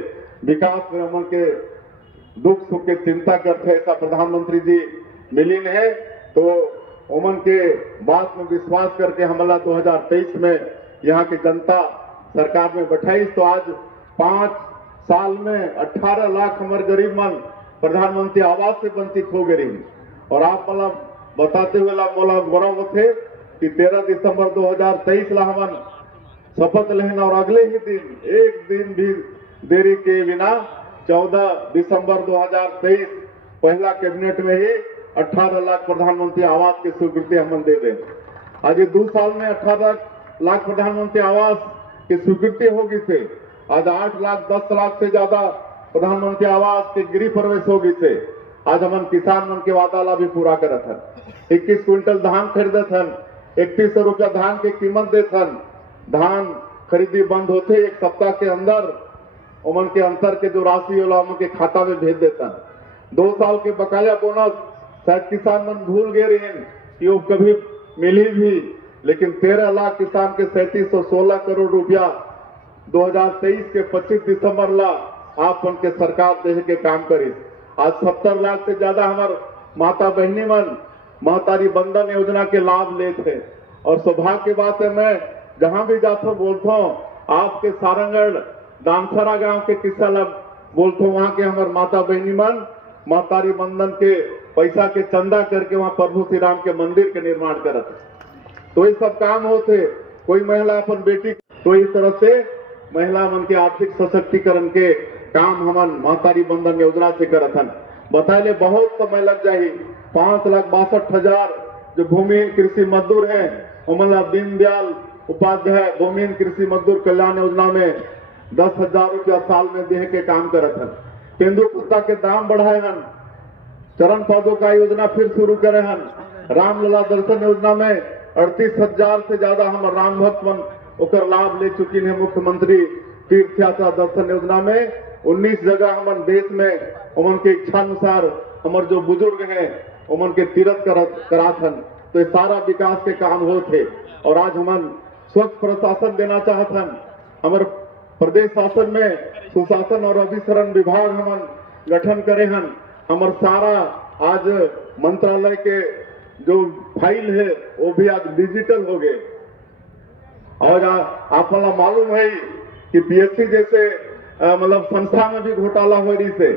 विकास में मन के दुख सुख के चिंता करते, ऐसा प्रधानमंत्री जी मिलीन है। तो उमन के बात में विश्वास करके हमला 2023 में यहाँ की जनता सरकार में बैठाई, तो आज 5 साल में 18 लाख हमारे गरीब मन प्रधानमंत्री आवास से वंचित हो गए। और आप मतलब बताते हुए बोला गौरव थे कि 13 दिसंबर 2023 ला हमन शपथ लेन और अगले ही दिन एक दिन भी देरी के बिना 14 दिसंबर 2023 पहला कैबिनेट में ही 18 लाख प्रधानमंत्री आवास की स्वीकृति हम दे दें। आज ये 2 साल में 18 लाख प्रधानमंत्री आवास की स्वीकृति होगी से आज 8 लाख 10 लाख से ज्यादा प्रधानमंत्री आवास के गृह प्रवेश होगी से आज हमन किसान मन के वादा ला भी पूरा करत हन। 21 क्विंटल धान खरीदत हन, 3100 रुपया धान की कीमत देत हन। धान खरीदी बंद होते एक सप्ताह के अंदर उमन के अंतर के जो राशि होला उमन के खाता में भेज देता। 2 साल के बकाया बोनस शायद किसान मन भूल गए रहे कि वो कभी मिली भी, लेकिन 13 लाख किसान के 3716 करोड़ रुपया 2023 के 25 दिसंबर ला आप उनके सरकार दे के काम करी। आज 70 लाख से ज्यादा हमारे माता बहनी मन महतारी बंधन योजना के लाभ लेते और सौभाग्य की बात है मैं जहां भी जाता हूं बोलता हूं आपके सारंगढ़ दानसरा गांव के किस्सा ला बोलता हूं वहां के हमारे माता बहनी मन महतारी बंधन के पैसा के चंदा करके वहां प्रभु श्री राम के मंदिर के निर्माण करत। तो ये सब काम होते कोई महिला अपन बेटी तो इस तरह से महिला मन के आर्थिक सशक्तिकरण के काम हमन महतारी बंधन योजना से करत हन। बताइले बहुत समय लग जाही। 5,62,000 जो भूमिहीन कृषि मजदूर हैं उमन दीनदयाल उपाध्याय भूमिहीन कृषि मजदूर कल्याण योजना में 10,000 रुपया साल में देह के काम करत हन। तेंदु कुत्ता के दाम बढ़ाए हन। चरण पौधों का योजना फिर शुरू करे हन। रामलला दर्शन योजना में 38,000 से ज्यादा हम राम भक्त मन ओकर लाभ ले चुकी है। मुख्यमंत्री तीर्थ यात्रा दर्शन योजना में 19 जगह हमन देश में उमन के इच्छा अनुसार हमारे जो बुजुर्ग हैं उमन के तीर्थ करात हन। तो ये सारा विकास के काम होते और आज हमन स्वच्छ प्रशासन देना चाहत हन। हमारे प्रदेश शासन में सुशासन और अभिसरण विभाग हमन गठन करे हन। हमारे सारा आज मंत्रालय के जो फाइल है वो भी आज डिजिटल हो गए और आपको मालूम है कि पीएससी जैसे मतलब संस्था में भी घोटाला हो रही से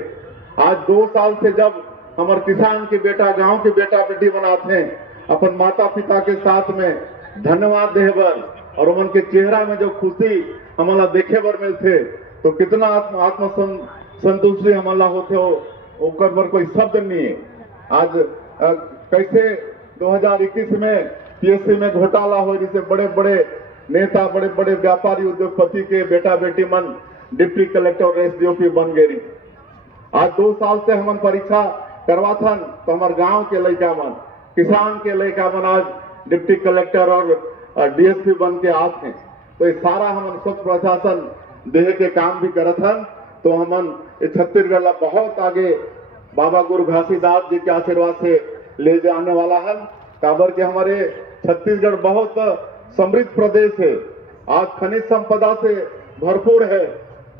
आज 2 साल से जब हमारे किसान के बेटा गांव के बेटा बेटी बनाते हैं अपन माता पिता के साथ में धन्यवाद देवर और उन के चेहरा में जो खुशी हमारा देखे बर मिलते तो कितना आत्म संतुष्टि हमारा होते हो ओकर पर कोई शब्द नहीं है। आज कैसे 2021 में पीएससी में घोटाला हो रही से बड़े बड़े नेता बड़े बड़े व्यापारी उद्योगपति के बेटा बेटी मन डिप्टी कलेक्टर और एसडीओपी बन गई। आज 2 साल से हम परीक्षा करवाथन तो हमारे गांव के लड़का मन किसान के लड़का मन आज डिप्टी कलेक्टर और डीएसपी बन के आते हैं। तो ये सारा हम स्वच्छ प्रशासन देह के काम भी करत हन। तो हमन छत्तीसगढ़ ला बहुत आगे बाबा गुरु घासीदास जी के आशीर्वाद से ले जाने वाला है। काबर के हमारे छत्तीसगढ़ बहुत समृद्ध प्रदेश है। आज खनिज संपदा से भरपूर है।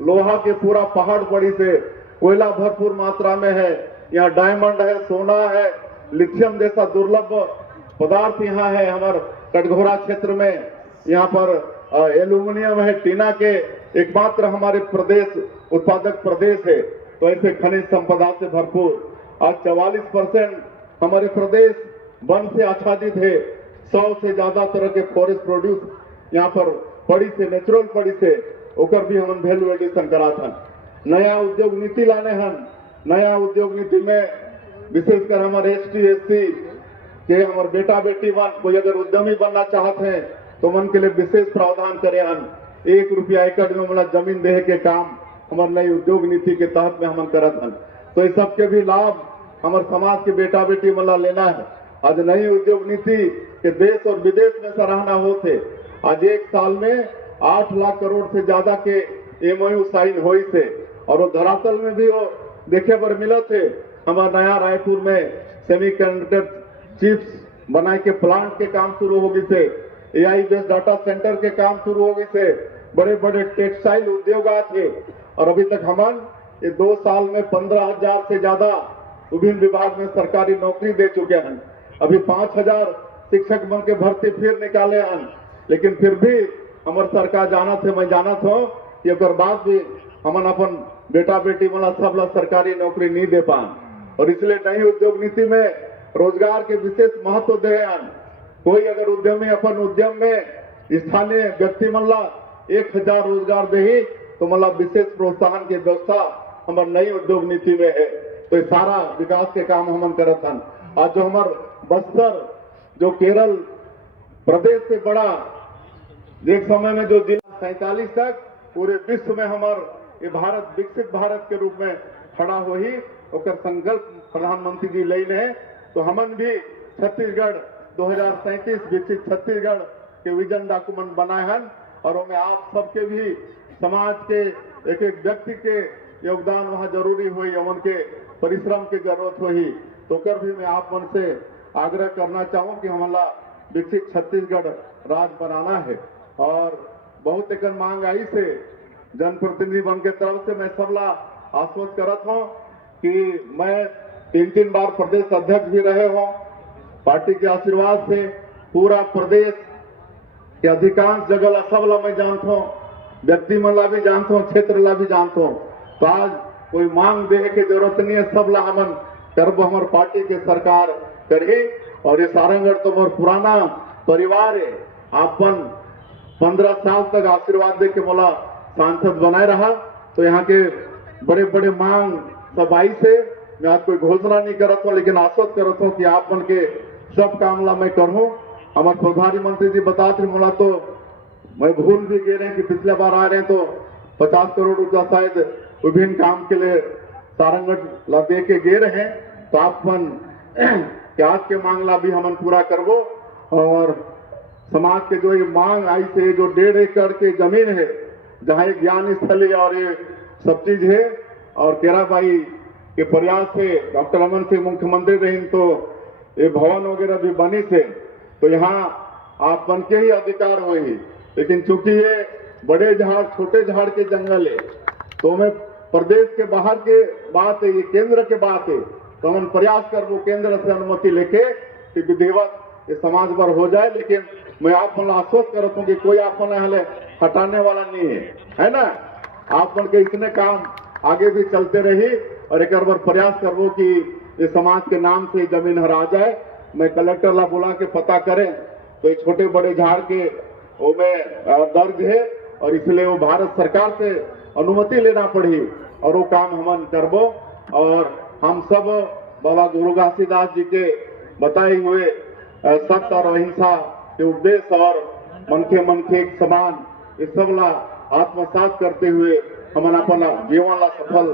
लोहा के पूरा पहाड़ पड़ी से कोयला भरपूर मात्रा में है। यहाँ डायमंड है, सोना है, लिथियम जैसा दुर्लभ पदार्थ यहाँ है। हमारे कटघोरा क्षेत्र में यहाँ पर एल्यूमिनियम है, टीना के एकमात्र हमारे प्रदेश उत्पादक प्रदेश है। तो ऐसे खनिज संपदा से भरपूर आज 44% हमारे प्रदेश वन से आच्छादित है। 100 से ज्यादा तरह के फॉरेस्ट प्रोड्यूस यहाँ पर पड़ी से नेचुरल पड़ी से ओकर भी हम वैल्यू एडिशन कराते हैं। नया उद्योग नीति लाने हन। नया उद्योग नीति में विशेषकर हमारे ST SC के हमारे बेटा बेटी मन कोई अगर उद्यमी बनना चाहते हैं तो मन के लिए विशेष प्रावधान करे हन। 1 रुपया एकड़ में मतलब जमीन देह के काम हमारे नई उद्योग नीति के तहत में हम करत हन। तो इस सबके भी लाभ हमारे समाज के बेटा बेटी मतलब लेना है। आज नई उद्योग नीति के देश और विदेश में सराहना होते। आज 1 साल में 8 लाख करोड़ से ज्यादा के MOU साइन हुई से और वो धरातल में भी वो देखे पर मिला थे। हमारा नया रायपुर में सेमीकंडक्टर चिप्स बनाए के प्लांट के काम शुरू होगी से AI बेस्ड डाटा सेंटर के काम शुरू होगी से बड़े बड़े टेक्सटाइल उद्योग थे। और अभी तक हम ये 2 साल में 15,000 से ज्यादा विभिन्न विभाग में सरकारी नौकरी दे चुके हैं। अभी 5,000 शिक्षक बन के भर्ती फिर निकाले हैं। लेकिन फिर भी हमारे सरकार जाना थे मैं जाना था कि अगर बाद भी हम अपन बेटा बेटी वाला सब सरकारी नौकरी नहीं दे पाए। और इसलिए नई उद्योग नीति में रोजगार के विशेष महत्व दे हन। कोई अगर उद्यमी अपन उद्यम में स्थानीय व्यक्ति मन ला 1000 रोजगार दे तो मतलब विशेष प्रोत्साहन की व्यवस्था हमारे नई उद्योग नीति में है। तो ये सारा विकास के काम हम करत हन। आज जो हमार बस्तर जो केरल प्रदेश से बड़ा एक समय में जो जिला 47 तक पूरे विश्व में हमार ये भारत विकसित भारत के रूप में खड़ा हो ही और संकल्प प्रधानमंत्री जी लेने है। तो हमन भी छत्तीसगढ़ 2037 विकसित छत्तीसगढ़ के विजन डॉक्यूमेंट बनाए हैं और उनमें आप सबके भी समाज के एक एक व्यक्ति के योगदान वहाँ जरूरी हुई, उनके परिश्रम की जरूरत हुई। तो कर भी मैं आप मन से आग्रह करना चाहूँ कि हमारा विकसित छत्तीसगढ़ राज्य बनाना है और बहुत एक मांग आई से जनप्रतिनिधि बन के तरफ से मैं सबला आश्वस्त करत हूँ कि मैं 3 बार प्रदेश अध्यक्ष भी रहे हूँ। पार्टी के आशीर्वाद से पूरा प्रदेश के अधिकांश जगह ला सबला मैं जानता हूँ, व्यक्ति मन ला भी जानता हूँ, क्षेत्र ला भी जानता हूँ। तो आज कोई मांग दे के जरूरत नहीं है, सबला हमन करब हमार पार्टी के सरकार करे। और ये सारंगढ़ तो मोर पुराना परिवार है, आपन 15 साल तक आशीर्वाद दे के मोला सांसद बनाए रहा। तो यहाँ के बड़े बड़े मांग सब आई से मैं आज कोई घोषणा नहीं करत हूँ, लेकिन आश्वस्त करत हूँ कि आप मन के सब काम ला मैं करूँ। हमारे प्रधानमंत्री जी बताते मोला तो मैं भूल भी गए रहे कि पिछले बार आ रहे हैं तो 50 करोड़ रुपया शायद विभिन्न काम के लिए सारंगढ़ ला दे के गए रहे। तो आप मन के आज के मांग ला भी हमन पूरा करबो। और समाज के जो ये मांग आई से जो 1.5 एकड़ के जमीन है जहाँ एक ज्ञान स्थली और ये सब चीज है और केराबाई के प्रयास से डॉक्टर रमन सिंह मुख्यमंत्री रहे तो ये भवन वगैरह भी बनी से तो यहाँ आप बन के ही अधिकार हो ही। लेकिन चूंकि ये बड़े झाड़ छोटे झाड़ के जंगल है तो मैं प्रदेश के बाहर के बात है, ये केंद्र के बात है। तो हम प्रयास करबो केंद्र से अनुमति लेके कि विधिवत ये समाज पर हो जाए। लेकिन मैं आप मन आश्वस्त करता हूँ कि कोई आप मन यहाँ हटाने वाला नहीं है ना। आप मन के इतने काम आगे भी चलते रही और एक बार प्रयास करबो कि ये समाज के नाम से जमीन हरा जाए। मैं कलेक्टर ला बुला के पता करें तो ये छोटे बड़े झाड़ के वो में दर्ज है और इसलिए वो भारत सरकार से अनुमति लेना पड़ी और वो काम हमन करबो। और हम सब बाबा गुरु घासीदास जी के बताए हुए सत्य और अहिंसा के उपदेश और मनखे मनखे एक समान इस सब ला आत्मसात करते हुए हम अपना जीवन ला सफल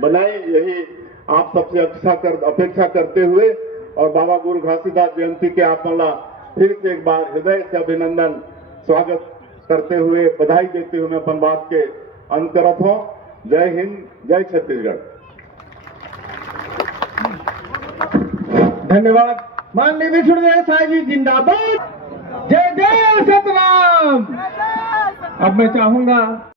बनाए, यही आप सबसे अपेक्षा करते हुए और बाबा गुरु घासीदास जयंती के आप ला फिर से एक बार हृदय से अभिनंदन स्वागत करते हुए बधाई देते हुए मैं अपन बात के अंत करत हूँ। जय हिंद, जय छत्तीसगढ़। धन्यवाद। माननीय विष्णुदेव साई जी जिंदाबाद। जय जय सतराम। अब मैं चाहूंगा